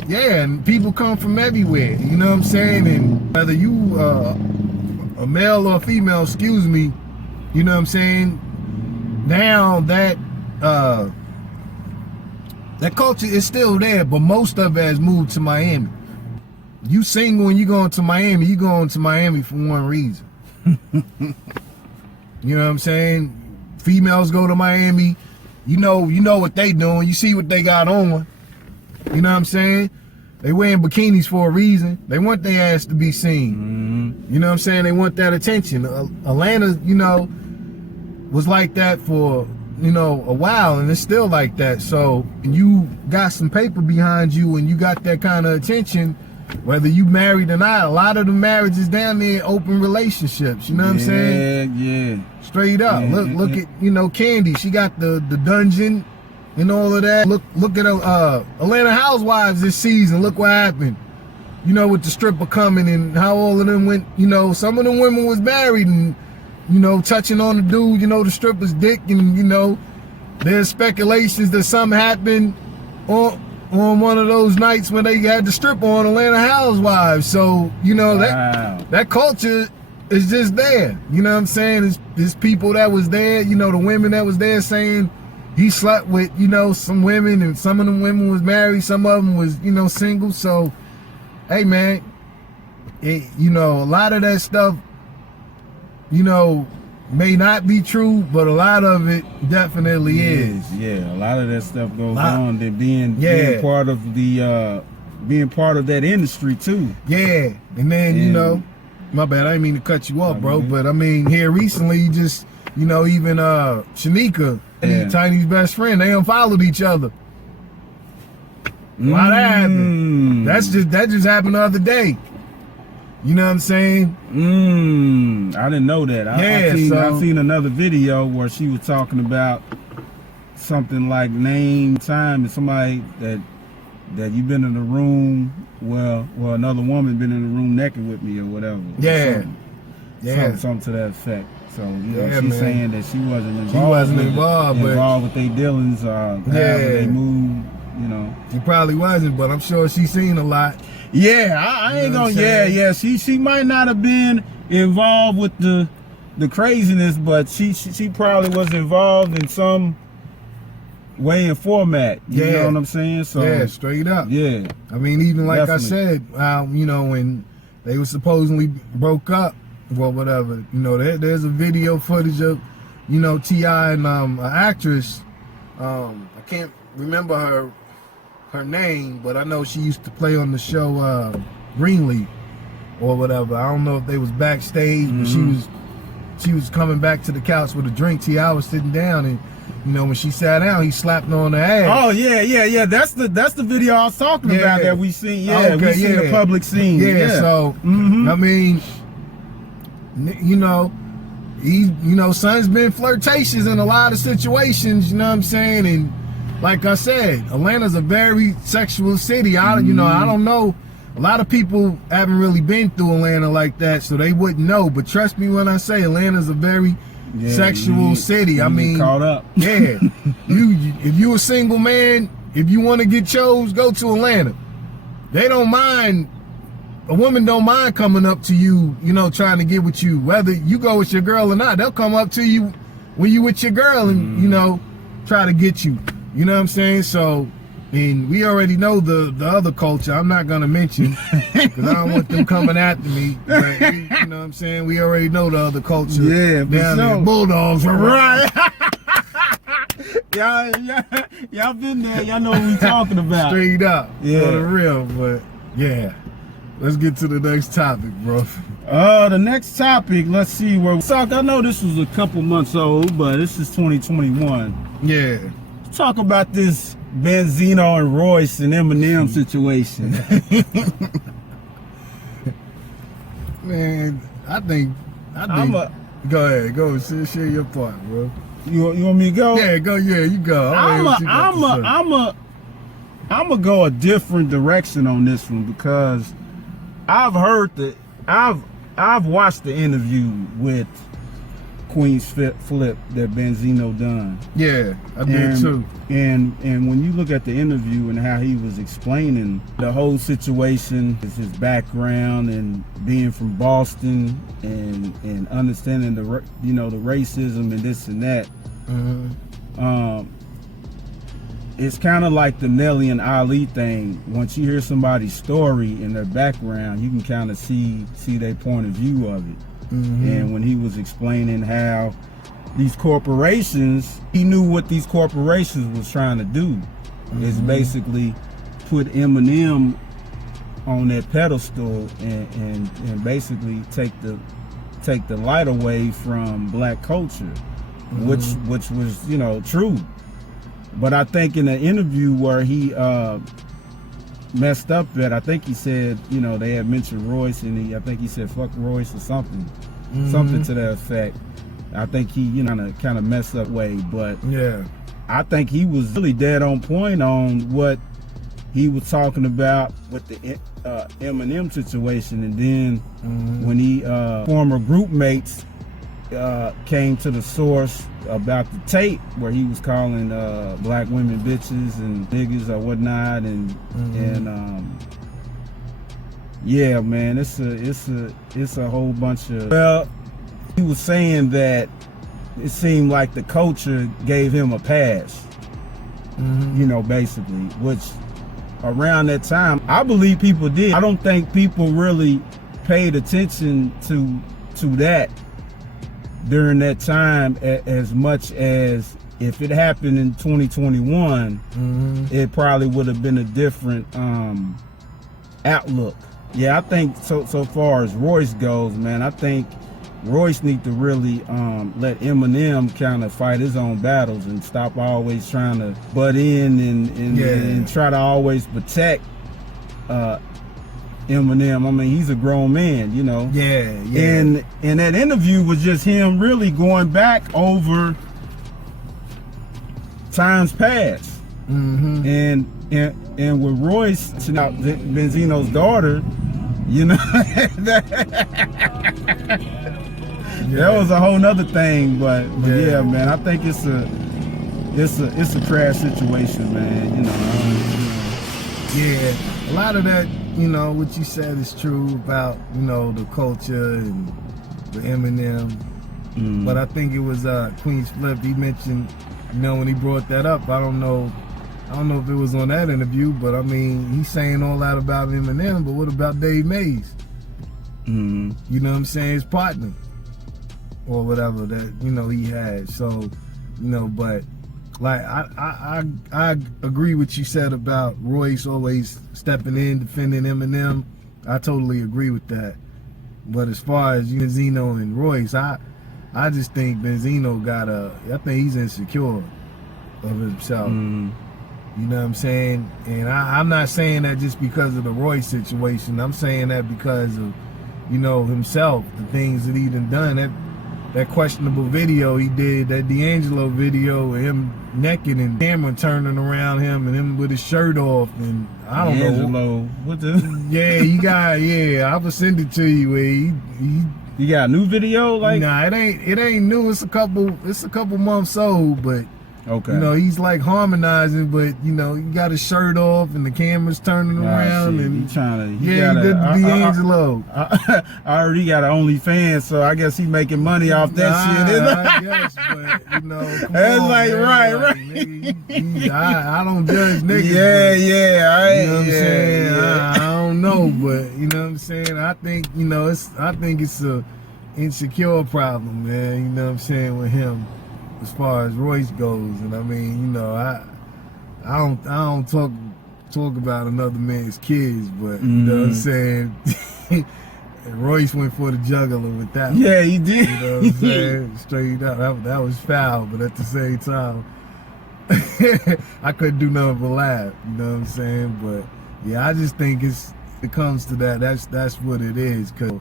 Yeah, and people come from everywhere. You know what I'm saying? And whether you a male or a female, excuse me, you know what I'm saying? Now that culture is still there, but most of it has moved to Miami. You single when you going to Miami, you going to Miami for one reason. You know what I'm saying? Females go to Miami, you know what they doing, you see what they got on. You know what I'm saying? They wearing bikinis for a reason. They want their ass to be seen. You know what I'm saying? They want that attention. Atlanta, you know, was like that for, you know, a while, and it's still like that. So you got some paper behind you and you got that kind of attention, whether you married or not. A lot of the marriages down there open relationships, you know what I'm saying? Yeah. Straight up. Look at, you know, Candy. She got the dungeon and all of that. Look at Atlanta Housewives this season. Look what happened. You know, with the stripper coming and how all of them went, you know, some of them women was married and, you know, touching on the dude, you know, the stripper's dick, and, you know, there's speculations that something happened on one of those nights when they had the stripper on Atlanta Housewives. So, you know, that culture is just there. You know what I'm saying? There's people that was there, you know, the women that was there saying he slept with, you know, some women, and some of them women was married, some of them was, you know, single. So, hey, man, you know, a lot of that stuff, you know, may not be true, but a lot of it definitely is. Yeah, a lot of that stuff goes on. Than being part of the being part of that industry too. Yeah, and then you know, my bad, I didn't mean to cut you off, bro. But I mean, here recently, just, you know, even Shanika and Tiny's best friend, they unfollowed each other. Why that happened? That just happened the other day. You know what I'm saying? I didn't know that. I've seen another video where she was talking about something like name, time, and somebody that you've been in the room, well, another woman been in the room naked with me or whatever. Something to that effect. So, you know, she's saying that she wasn't involved. With their dealings, however they move, you know. She probably wasn't, but I'm sure she's seen a lot. Yeah, I ain't gonna. She might not have been involved with the craziness, but she probably was involved in some way and format. You know what I'm saying? So yeah, straight up. Yeah, I mean, even like I said, you know, when they were supposedly broke up, well, whatever. You know, there's a video footage of, you know, T.I. and an actress. I can't remember her name, but I know she used to play on the show Greenleaf or whatever. I don't know if they was backstage, but she was coming back to the couch with a drink. T.I. was sitting down, and, you know, when she sat down, he slapped her on the ass. Oh yeah. That's the video I was talking about that we seen. Yeah, we seen the public scene. So I mean, you know, son's been flirtatious in a lot of situations. You know what I'm saying? And like I said, Atlanta's a very sexual city. You know, I don't know. A lot of people haven't really been through Atlanta like that, so they wouldn't know. But trust me when I say Atlanta's a very sexual city. I mean, caught up. Yeah. If you a single man, if you want to get chose, go to Atlanta. They don't mind. A woman don't mind coming up to you, you know, trying to get with you. Whether you go with your girl or not, they'll come up to you when you with your girl and, you know, try to get you. You know what I'm saying? So, and we already know the other culture. I'm not going to mention because I don't want them coming after me. But you know what I'm saying? We already know the other culture. Yeah, down there. Bulldogs are right. Y'all been there. Y'all know what we talking about. Straight up. Yeah. For the real. But, yeah. Let's get to the next topic, bro. The next topic, let's see where we talk. I know this was a couple months old, but this is 2021. Yeah. Let's talk about this Benzino and Royce and Eminem situation. Man, I think go ahead, go share your part, bro. You want me to go? Yeah, go. Yeah, you go. I'm gonna go a different direction on this one because I've heard that I've watched the interview with Queen's Flip that Benzino done. Yeah, I did too. And when you look at the interview and how he was explaining the whole situation, his background and being from Boston and understanding the racism and this and that, it's kind of like the Nelly and Ali thing. Once you hear somebody's story and their background, you can kind of see their point of view of it. And when he was explaining how these corporations, he knew what these corporations was trying to do. Is basically put Eminem on that pedestal and basically take the light away from black culture, which was, you know, true. But I think in an interview where he messed up at, I think he said, you know, they had mentioned Royce, and I think he said fuck Royce or something to that effect. I think he, you know, kind of messed up way, but yeah, I think he was really dead on point on what he was talking about with the Eminem situation. And then when he former group mates came to the source about the tape where he was calling black women bitches and niggas or whatnot, and yeah, man, it's a whole bunch of, well, he was saying that it seemed like the culture gave him a pass, you know, basically, which around that time, I believe people did. I don't think people really paid attention to that during that time as much as if it happened in 2021, it probably would have been a different outlook. Yeah, I think so far as Royce goes, man, I think Royce need to really let Eminem kind of fight his own battles and stop always trying to butt in and try to always protect Eminem. I mean, he's a grown man, you know. Yeah. And that interview was just him really going back over times past. And with Royce, Benzino's daughter, you know, that was a whole nother thing, but yeah, man, I think it's a crash situation, man. You know. Yeah, a lot of that, you know, what you said is true about, you know, the culture and the Eminem. But I think it was Queen's Flip. He mentioned, you know, when he brought that up, I don't know if it was on that interview, but I mean, he's saying all that about Eminem, but what about Dave Mays? You know what I'm saying? His partner. Or whatever that, you know, he had. So, you know, but like I agree with you said about Royce always stepping in, defending Eminem. I totally agree with that. But as far as Benzino and Royce, I just think Benzino I think he's insecure of himself. You know what I'm saying? And I'm not saying that just because of the Royce situation. I'm saying that because of, you know, himself, the things that he done. That questionable video he did, that D'Angelo video with him naked and camera turning around him and him with his shirt off, and I don't know. What the? Yeah, I will send it to you. You got a new video? Like, nah, it ain't new. It's a couple months old, but okay. You know, he's like harmonizing, but you know, he got his shirt off and the camera's turning around, and he did D'Angelo. I already got an OnlyFans, so I guess he making money off that shit. I guess, but you know, that's on, like man. right. Nigga, I don't judge niggas. Yeah. You know what I'm saying? I don't know, but you know what I'm saying? I think, you know, it's a insecure problem, man. You know what I'm saying, with him, as far as Royce goes. And I mean, you know, I don't talk about another man's kids, but you know what I'm saying? And Royce went for the jugular with that one. Yeah, he did. You know what I'm saying? Straight up. That was foul, but at the same time, I couldn't do nothing but laugh. You know what I'm saying? But yeah, I just think it comes to that. That's what it is. Cause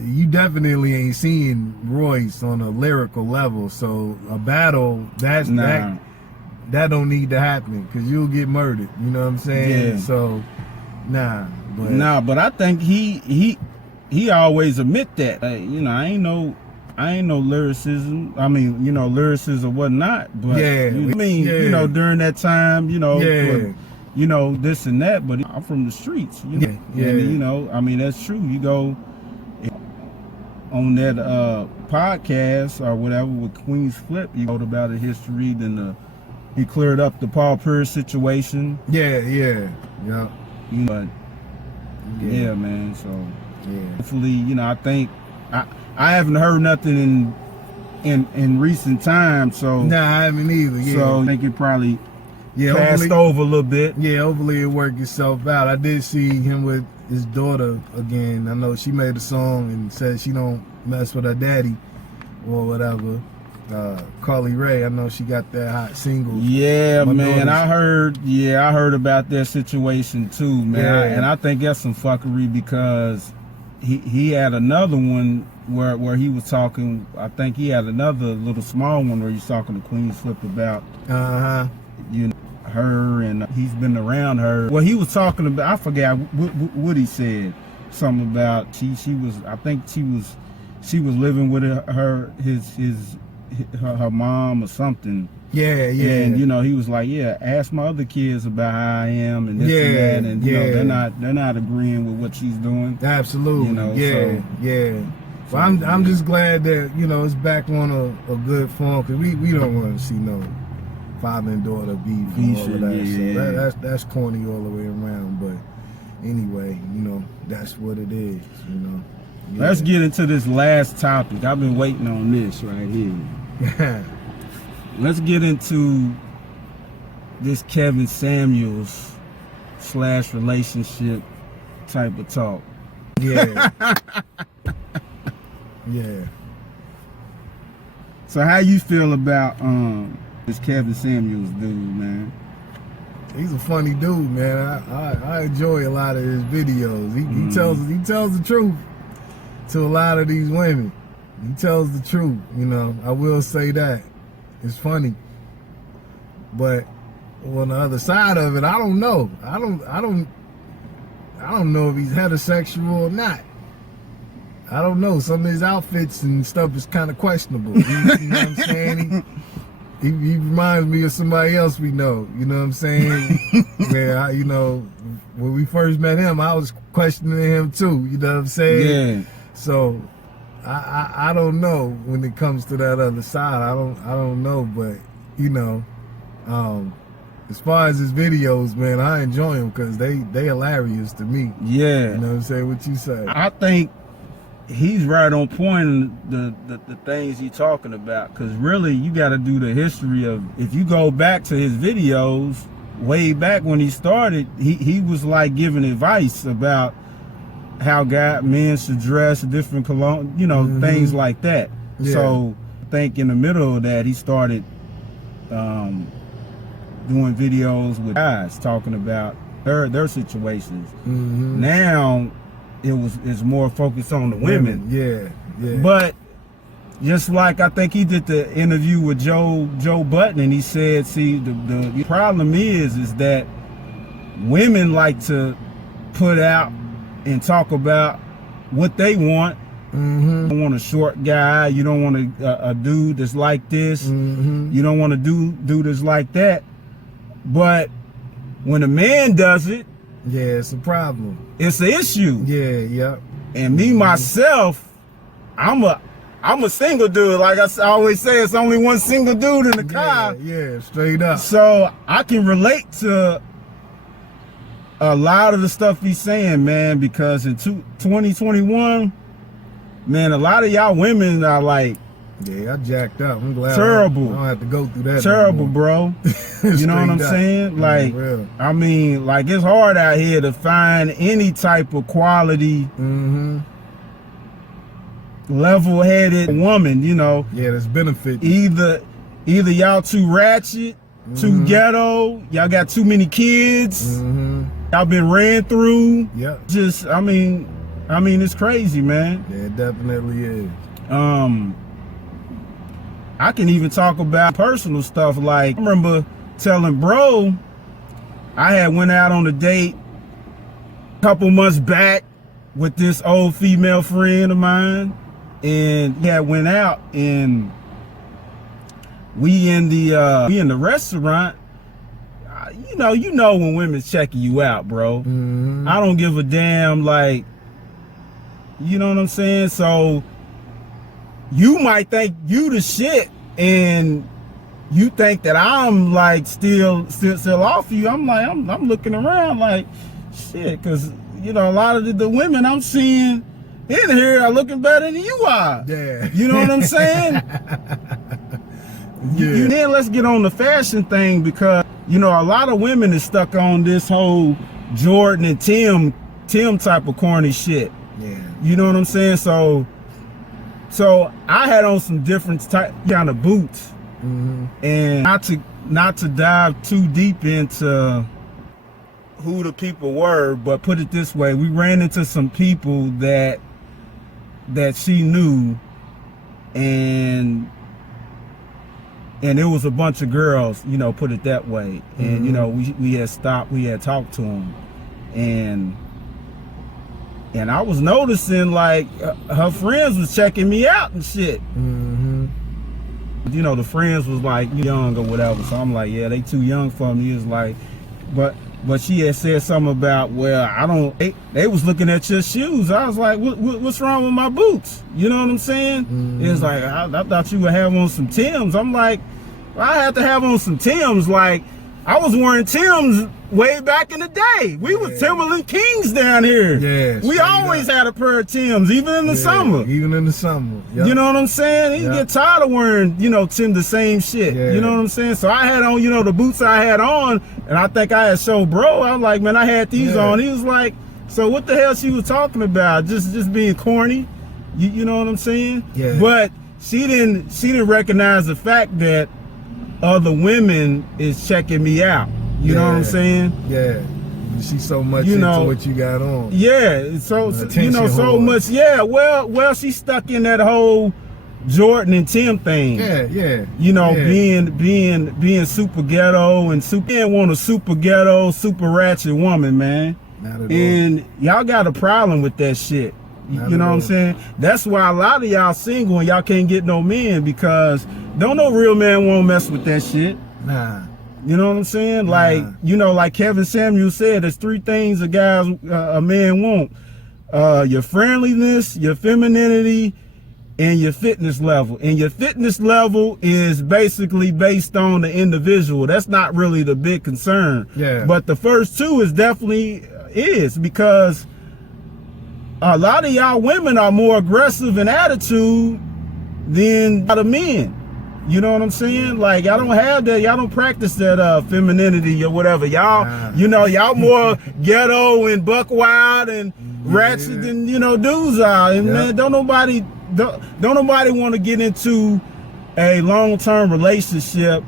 you definitely ain't seeing Royce on a lyrical level. So a battle, that don't need to happen, because you'll get murdered. You know what I'm saying? Yeah. So but I think he always admit that. You know, I ain't no lyricism. I mean, you know, lyricism or whatnot. But you know, during that time, you know, you know, this and that. But I'm from the streets. You know? And, you know, I mean, that's true. You go on that podcast or whatever with Queen's Flip, you wrote about the history. Then he cleared up the Paul Pierce situation. Yeah. You know, yeah, man. So hopefully, you know, I think I haven't heard nothing in recent times. So nah, I haven't either. Yeah. So I think it probably passed over a little bit. Yeah, hopefully it worked itself out. I did see him with his daughter again. I know she made a song and said she don't mess with her daddy or whatever. Carly Rae, I know she got that hot single. Yeah, man, I heard about that situation too, man. Yeah. And I think that's some fuckery because he had another one where he was talking. I think he had another little small one where he's talking to Queen Slip about you know, her, and he's been around her. Well, he was talking about, I forgot what he said. Something about she was, I think she was living with her mom or something. Yeah. And you know, he was like, yeah, ask my other kids about how I am and this and that, and you know, they're not agreeing with what she's doing. Absolutely. You know, yeah. But I'm just glad that, you know, it's back on a good form, because we don't want to see no father and daughter beef and all of that. Yeah. So that's corny all the way around. But anyway, you know, that's what it is. You know. Yeah. Let's get into this last topic. I've been waiting on this right here. Let's get into this Kevin Samuels / relationship type of talk. Yeah. Yeah. So how you feel about this Kevin Samuels dude, man? He's a funny dude, man. I enjoy a lot of his videos. He tells the truth to a lot of these women. He tells the truth, you know. I will say that. It's funny. But on the other side of it, I don't know. I don't know if he's heterosexual or not. I don't know. Some of his outfits and stuff is kind of questionable. You know what I'm saying? He reminds me of somebody else we know. You know what I'm saying? Where, you know, when we first met him, I was questioning him too. You know what I'm saying? Yeah. So I don't know when it comes to that other side. I don't know, but you know, as far as his videos, man, I enjoy them because they hilarious to me. Yeah. You know what I'm saying? What you say? I think he's right on point in the things he's talking about, because really you got to do the history of, if you go back to his videos way back when he started, he was like giving advice about how men should dress, different cologne, you know, things like that. Yeah. So I think in the middle of that, he started doing videos with guys talking about their situations. Now it's more focused on the women. Yeah. But just like I think he did the interview with Joe Budden, and he said, see, the problem is that women like to put out and talk about what they want. You don't want a short guy. You don't want a dude that's like this. You don't want a dude that's like that. But when a man does it, yeah, it's a problem. It's an issue. Yeah. And me myself, I'm a single dude. Like I always say, it's only one single dude in the car. Yeah, straight up. So I can relate to a lot of the stuff he's saying, man, because in 2021, man, a lot of y'all women are like, yeah, I jacked up. I'm glad terrible. I don't have to go through that. Terrible, bro. You know what I'm saying? Like, I mean, like, it's hard out here to find any type of quality, level-headed woman, you know. Yeah, that's benefit. Either y'all too ratchet, too ghetto, y'all got too many kids, y'all been ran through. Yep. Just, I mean, it's crazy, man. Yeah, it definitely is. I can even talk about personal stuff. Like, I remember telling bro, I had went out on a date a couple months back with this old female friend of mine, and we had went out, and we in the restaurant. You know when women's checking you out, bro. I don't give a damn, like, you know what I'm saying? So you might think you the shit, and you think that I'm like still off you. I'm like, I'm looking around like shit, because you know, a lot of the women I'm seeing in here are looking better than you are. Yeah. You know what I'm saying? Yeah. Then let's get on the fashion thing, because you know, a lot of women is stuck on this whole Jordan and Tim type of corny shit. Yeah. You know what I'm saying? So I had on some different kind of boots, and not to dive too deep into who the people were, but put it this way: we ran into some people that she knew, and it was a bunch of girls, you know, put it that way. And you know, we had stopped, we had talked to them, and I was noticing like her friends was checking me out and shit. You know, the friends was like young or whatever, so I'm like, yeah, they too young for me. It's like, but she had said something about, well, I don't. They was looking at your shoes. I was like, what's wrong with my boots? You know what I'm saying? It's like, I thought you would have on some Timbs. I'm like, well, I had to have on some Timbs. Like, I was wearing Timbs way back in the day. We was Timberland Kings down here. Yeah, we always had a pair of Timbs, even in the summer. Even in the summer. Yep. You know what I'm saying? You get tired of wearing, you know, the same shit. Yeah. You know what I'm saying? So I had on, you know, the boots I had on, and I think I had showed bro. I'm like, man, I had these on. He was like, so what the hell she was talking about? Just being corny. You know what I'm saying? Yeah. But she didn't recognize the fact that other women is checking me out. You know what I'm saying? Yeah. She's so much you know, into what you got on. Yeah. So you know, so whore. much. Yeah. Well, she's stuck in that whole Jordan and Tim thing. Yeah. You know, being super ghetto and want a super ghetto, super ratchet woman, man. Not at and y'all got a problem with that shit. You know what I'm saying? That's why a lot of y'all single and y'all can't get no men, because don't no real man won't mess with that shit. Nah. You know what I'm saying? Like, you know, like Kevin Samuel said, there's 3 things a man want. Your friendliness, your femininity, and your fitness level. And your fitness level is basically based on the individual. That's not really the big concern. Yeah. But the first 2 is definitely because a lot of y'all women are more aggressive in attitude than the men. You know what I'm saying? Like, y'all don't have that. Y'all don't practice that femininity or whatever. Y'all, you know, y'all more ghetto and buck wild and ratchet than, you know, dudes are. And man, don't nobody want to get into a long-term relationship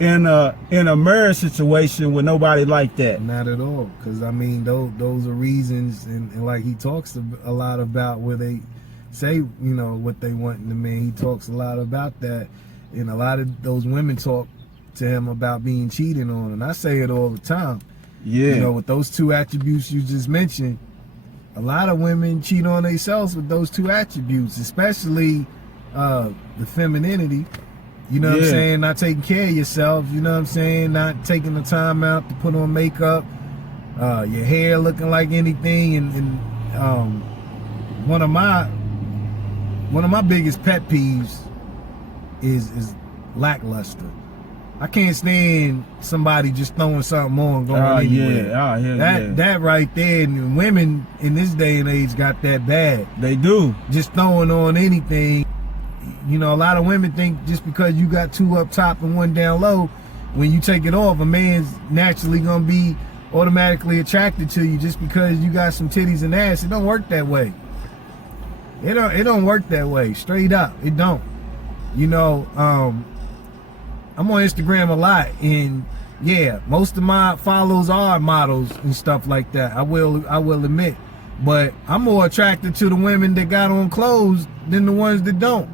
in a marriage situation with nobody like that. Not at all. Because I mean, those are reasons, and like he talks a lot about where they say, you know, what they want in the man. He talks a lot about that. And a lot of those women talk to him about being cheated on, and I say it all the time. Yeah. You know, with those 2 attributes you just mentioned, a lot of women cheat on themselves with those 2 attributes, especially the femininity. You know what I'm saying? Not taking care of yourself. You know what I'm saying? Not taking the time out to put on makeup. Your hair looking like anything, and one of my biggest pet peeves is lackluster. I can't stand somebody just throwing something on going anywhere. That right there, and women in this day and age got that bad. They do. Just throwing on anything. You know, a lot of women think just because you got 2 up top and 1 down low, when you take it off, a man's naturally gonna be automatically attracted to you just because you got some titties and ass. It don't work that way. It don't work that way. Straight up, it don't. You know, I'm on Instagram a lot, and yeah, most of my follows are models and stuff like that. I will admit, but I'm more attracted to the women that got on clothes than the ones that don't.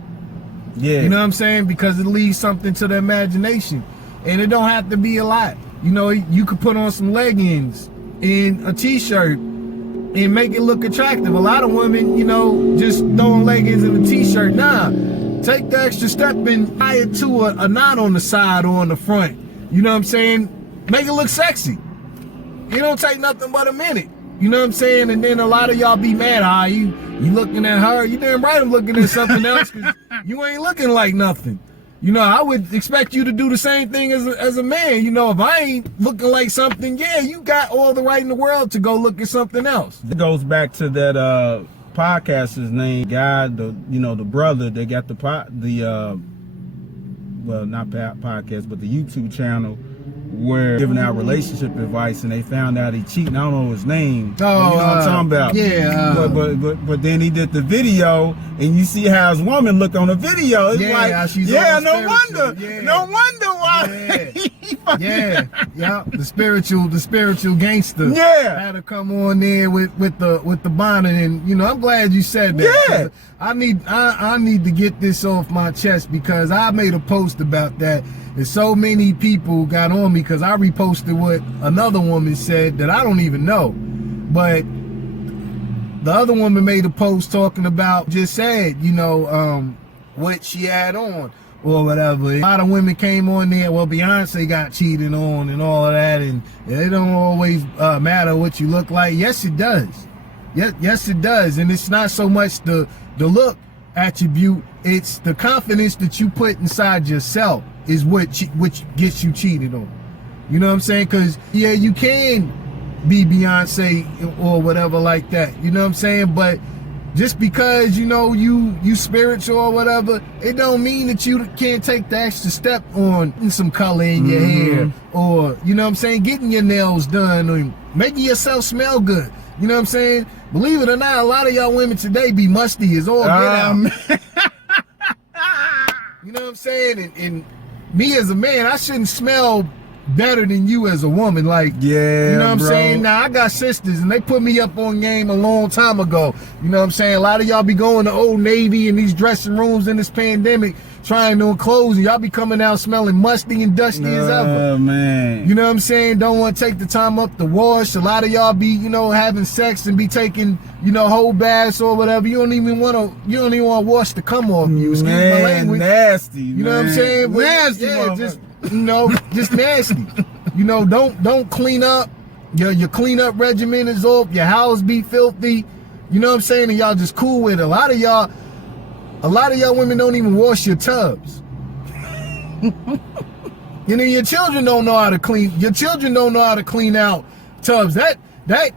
Yeah, you know what I'm saying? Because it leaves something to the imagination, and it don't have to be a lot. You know, you could put on some leggings and a t-shirt and make it look attractive. A lot of women, you know, just throwing leggings and a t-shirt. Nah. Take the extra step and tie it to a knot on the side or on the front. You know what I'm saying? Make it look sexy. It don't take nothing but a minute. You know what I'm saying? And then a lot of y'all be mad. You looking at her. You damn right I'm looking at something else, because you ain't looking like nothing. You know, I would expect you to do the same thing as a man. You know, if I ain't looking like something, yeah, you got all the right in the world to go look at something else. It goes back to that podcaster's name, guy, the brother that got well, not podcast, but the YouTube channel where giving out relationship advice, and they found out he cheating. I don't know his name. Oh, you know what I'm talking about? Yeah. But then he did the video, and you see how his woman looked on the video. It's like, she's yeah, all no wonder, spiritual. no wonder why. Yeah. The spiritual gangster. Yeah. Had to come on there with the bonnet, and you know, I'm glad you said that. Yeah. I need to get this off my chest, because I made a post about that, and so many people got on me because I reposted what another woman said that I don't even know. But the other woman made a post talking about, just said, you know, what she had on or whatever. A lot of women came on there, well, Beyonce got cheated on and all of that, and it don't always matter what you look like. Yes, it does. Yes, it does. And it's not so much the look attribute, it's the confidence that you put inside yourself is which gets you cheated on. You know what I'm saying? Because, yeah, you can be Beyonce or whatever like that. You know what I'm saying? But just because, you know, you spiritual or whatever, it don't mean that you can't take the extra step on some color in your hair, or, you know what I'm saying, getting your nails done, or making yourself smell good. You know what I'm saying? Believe it or not, a lot of y'all women today be musty as all get out. You know what I'm saying? And me as a man, I shouldn't smell better than you as a woman. Like, yeah, you know what I'm bro. saying? Now, I got sisters, and they put me up on game a long time ago. You know what I'm saying? A lot of y'all be going to Old Navy and these dressing rooms in this pandemic trying on clothes, and y'all be coming out smelling musty and dusty as ever. Oh, man. You know what I'm saying? Don't want to take the time up to wash. A lot of y'all be, you know, having sex and be taking, you know, whole baths or whatever. You don't even want to wash the cum off you. Excuse my language. Nasty. You know what I'm saying? But, nasty. Yeah, just, you know, just nasty. You know, don't clean up. Your cleanup regimen is off. Your house be filthy. You know what I'm saying? And y'all just cool with it. A lot of y'all women don't even wash your tubs. You know, your children don't know how to clean. Your children don't know how to clean out tubs. That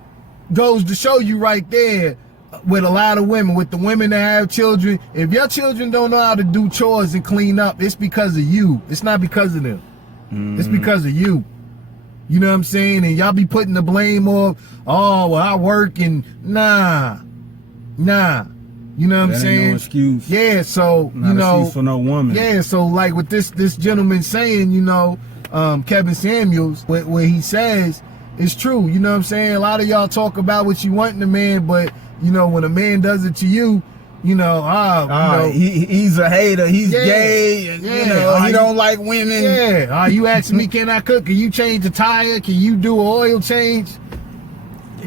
goes to show you right there with a lot of women, with the women that have children. If your children don't know how to do chores and clean up, it's because of you. It's not because of them. It's because of you. You know what I'm saying? And y'all be putting the blame off, oh, well, I work, and nah. You know what I'm saying? Ain't no excuse. Yeah, so, Not you know. excuse for no woman. Yeah, so like with this gentleman saying, you know, Kevin Samuels, what he says is true. You know what I'm saying? A lot of y'all talk about what you want in a man, but, you know, when a man does it to you, you know, you know, he's a hater. He's gay. And, you know, he don't like women. Yeah. You asking me, can I cook? Can you change a tire? Can you do an oil change?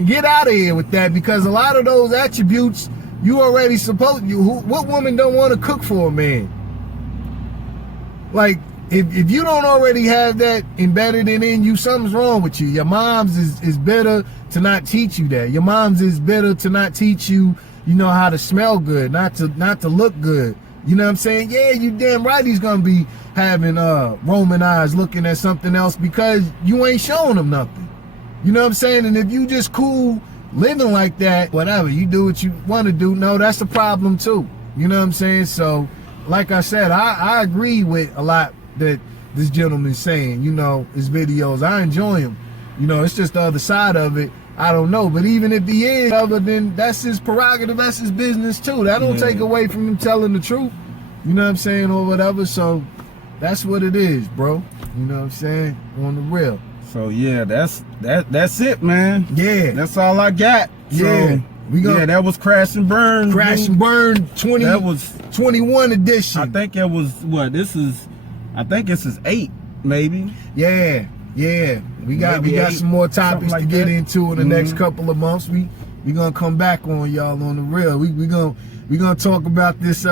Get out of here with that, because a lot of those attributes you already supposed. What woman don't want to cook for a man? Like, if you don't already have that embedded in you, something's wrong with you. Your mom's is better to not teach you that. Your mom's is better to not teach you, you know, how to smell good, not to look good. You know what I'm saying? Yeah, you damn right he's gonna be having Roman eyes looking at something else because you ain't showing him nothing. You know what I'm saying? And if you just cool living like that, whatever, you do what you want to do, no, that's a problem too. You know what I'm saying? So, like I said, I agree with a lot that this gentleman's saying. You know, his videos, I enjoy him. You know, it's just the other side of it. I don't know, but even if he is other, then that's his prerogative, that's his business too. That don't take away from him telling the truth. You know what I'm saying, or whatever. So that's what it is, bro. You know what I'm saying? On the real. So yeah, that's it, man. Yeah. That's all I got. Yeah. So, that was Crash and Burn. Crash and Burn 21 edition. I think it was I think this is 8, maybe. Yeah. We got some more topics to get into in the next couple of months. We gonna come back on y'all on the real. We gonna talk about this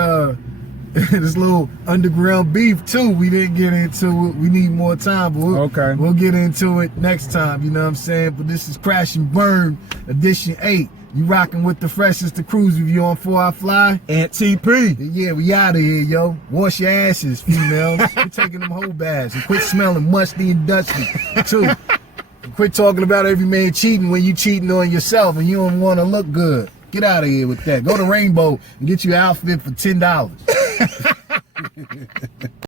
this little underground beef too. We didn't get into it. We need more time, but we'll get into it next time. You know what I'm saying? But this is Crash and Burn edition 8. You rocking with the freshest to KRUZE review on 4 I Fly and TP. Yeah, we out of here, yo. Wash your asses, females. Quit taking them whole baths and quit smelling musty and dusty too. And quit talking about every man cheating when you cheating on yourself and you don't want to look good. Get out of here with that. Go to Rainbow and get you an outfit for $10.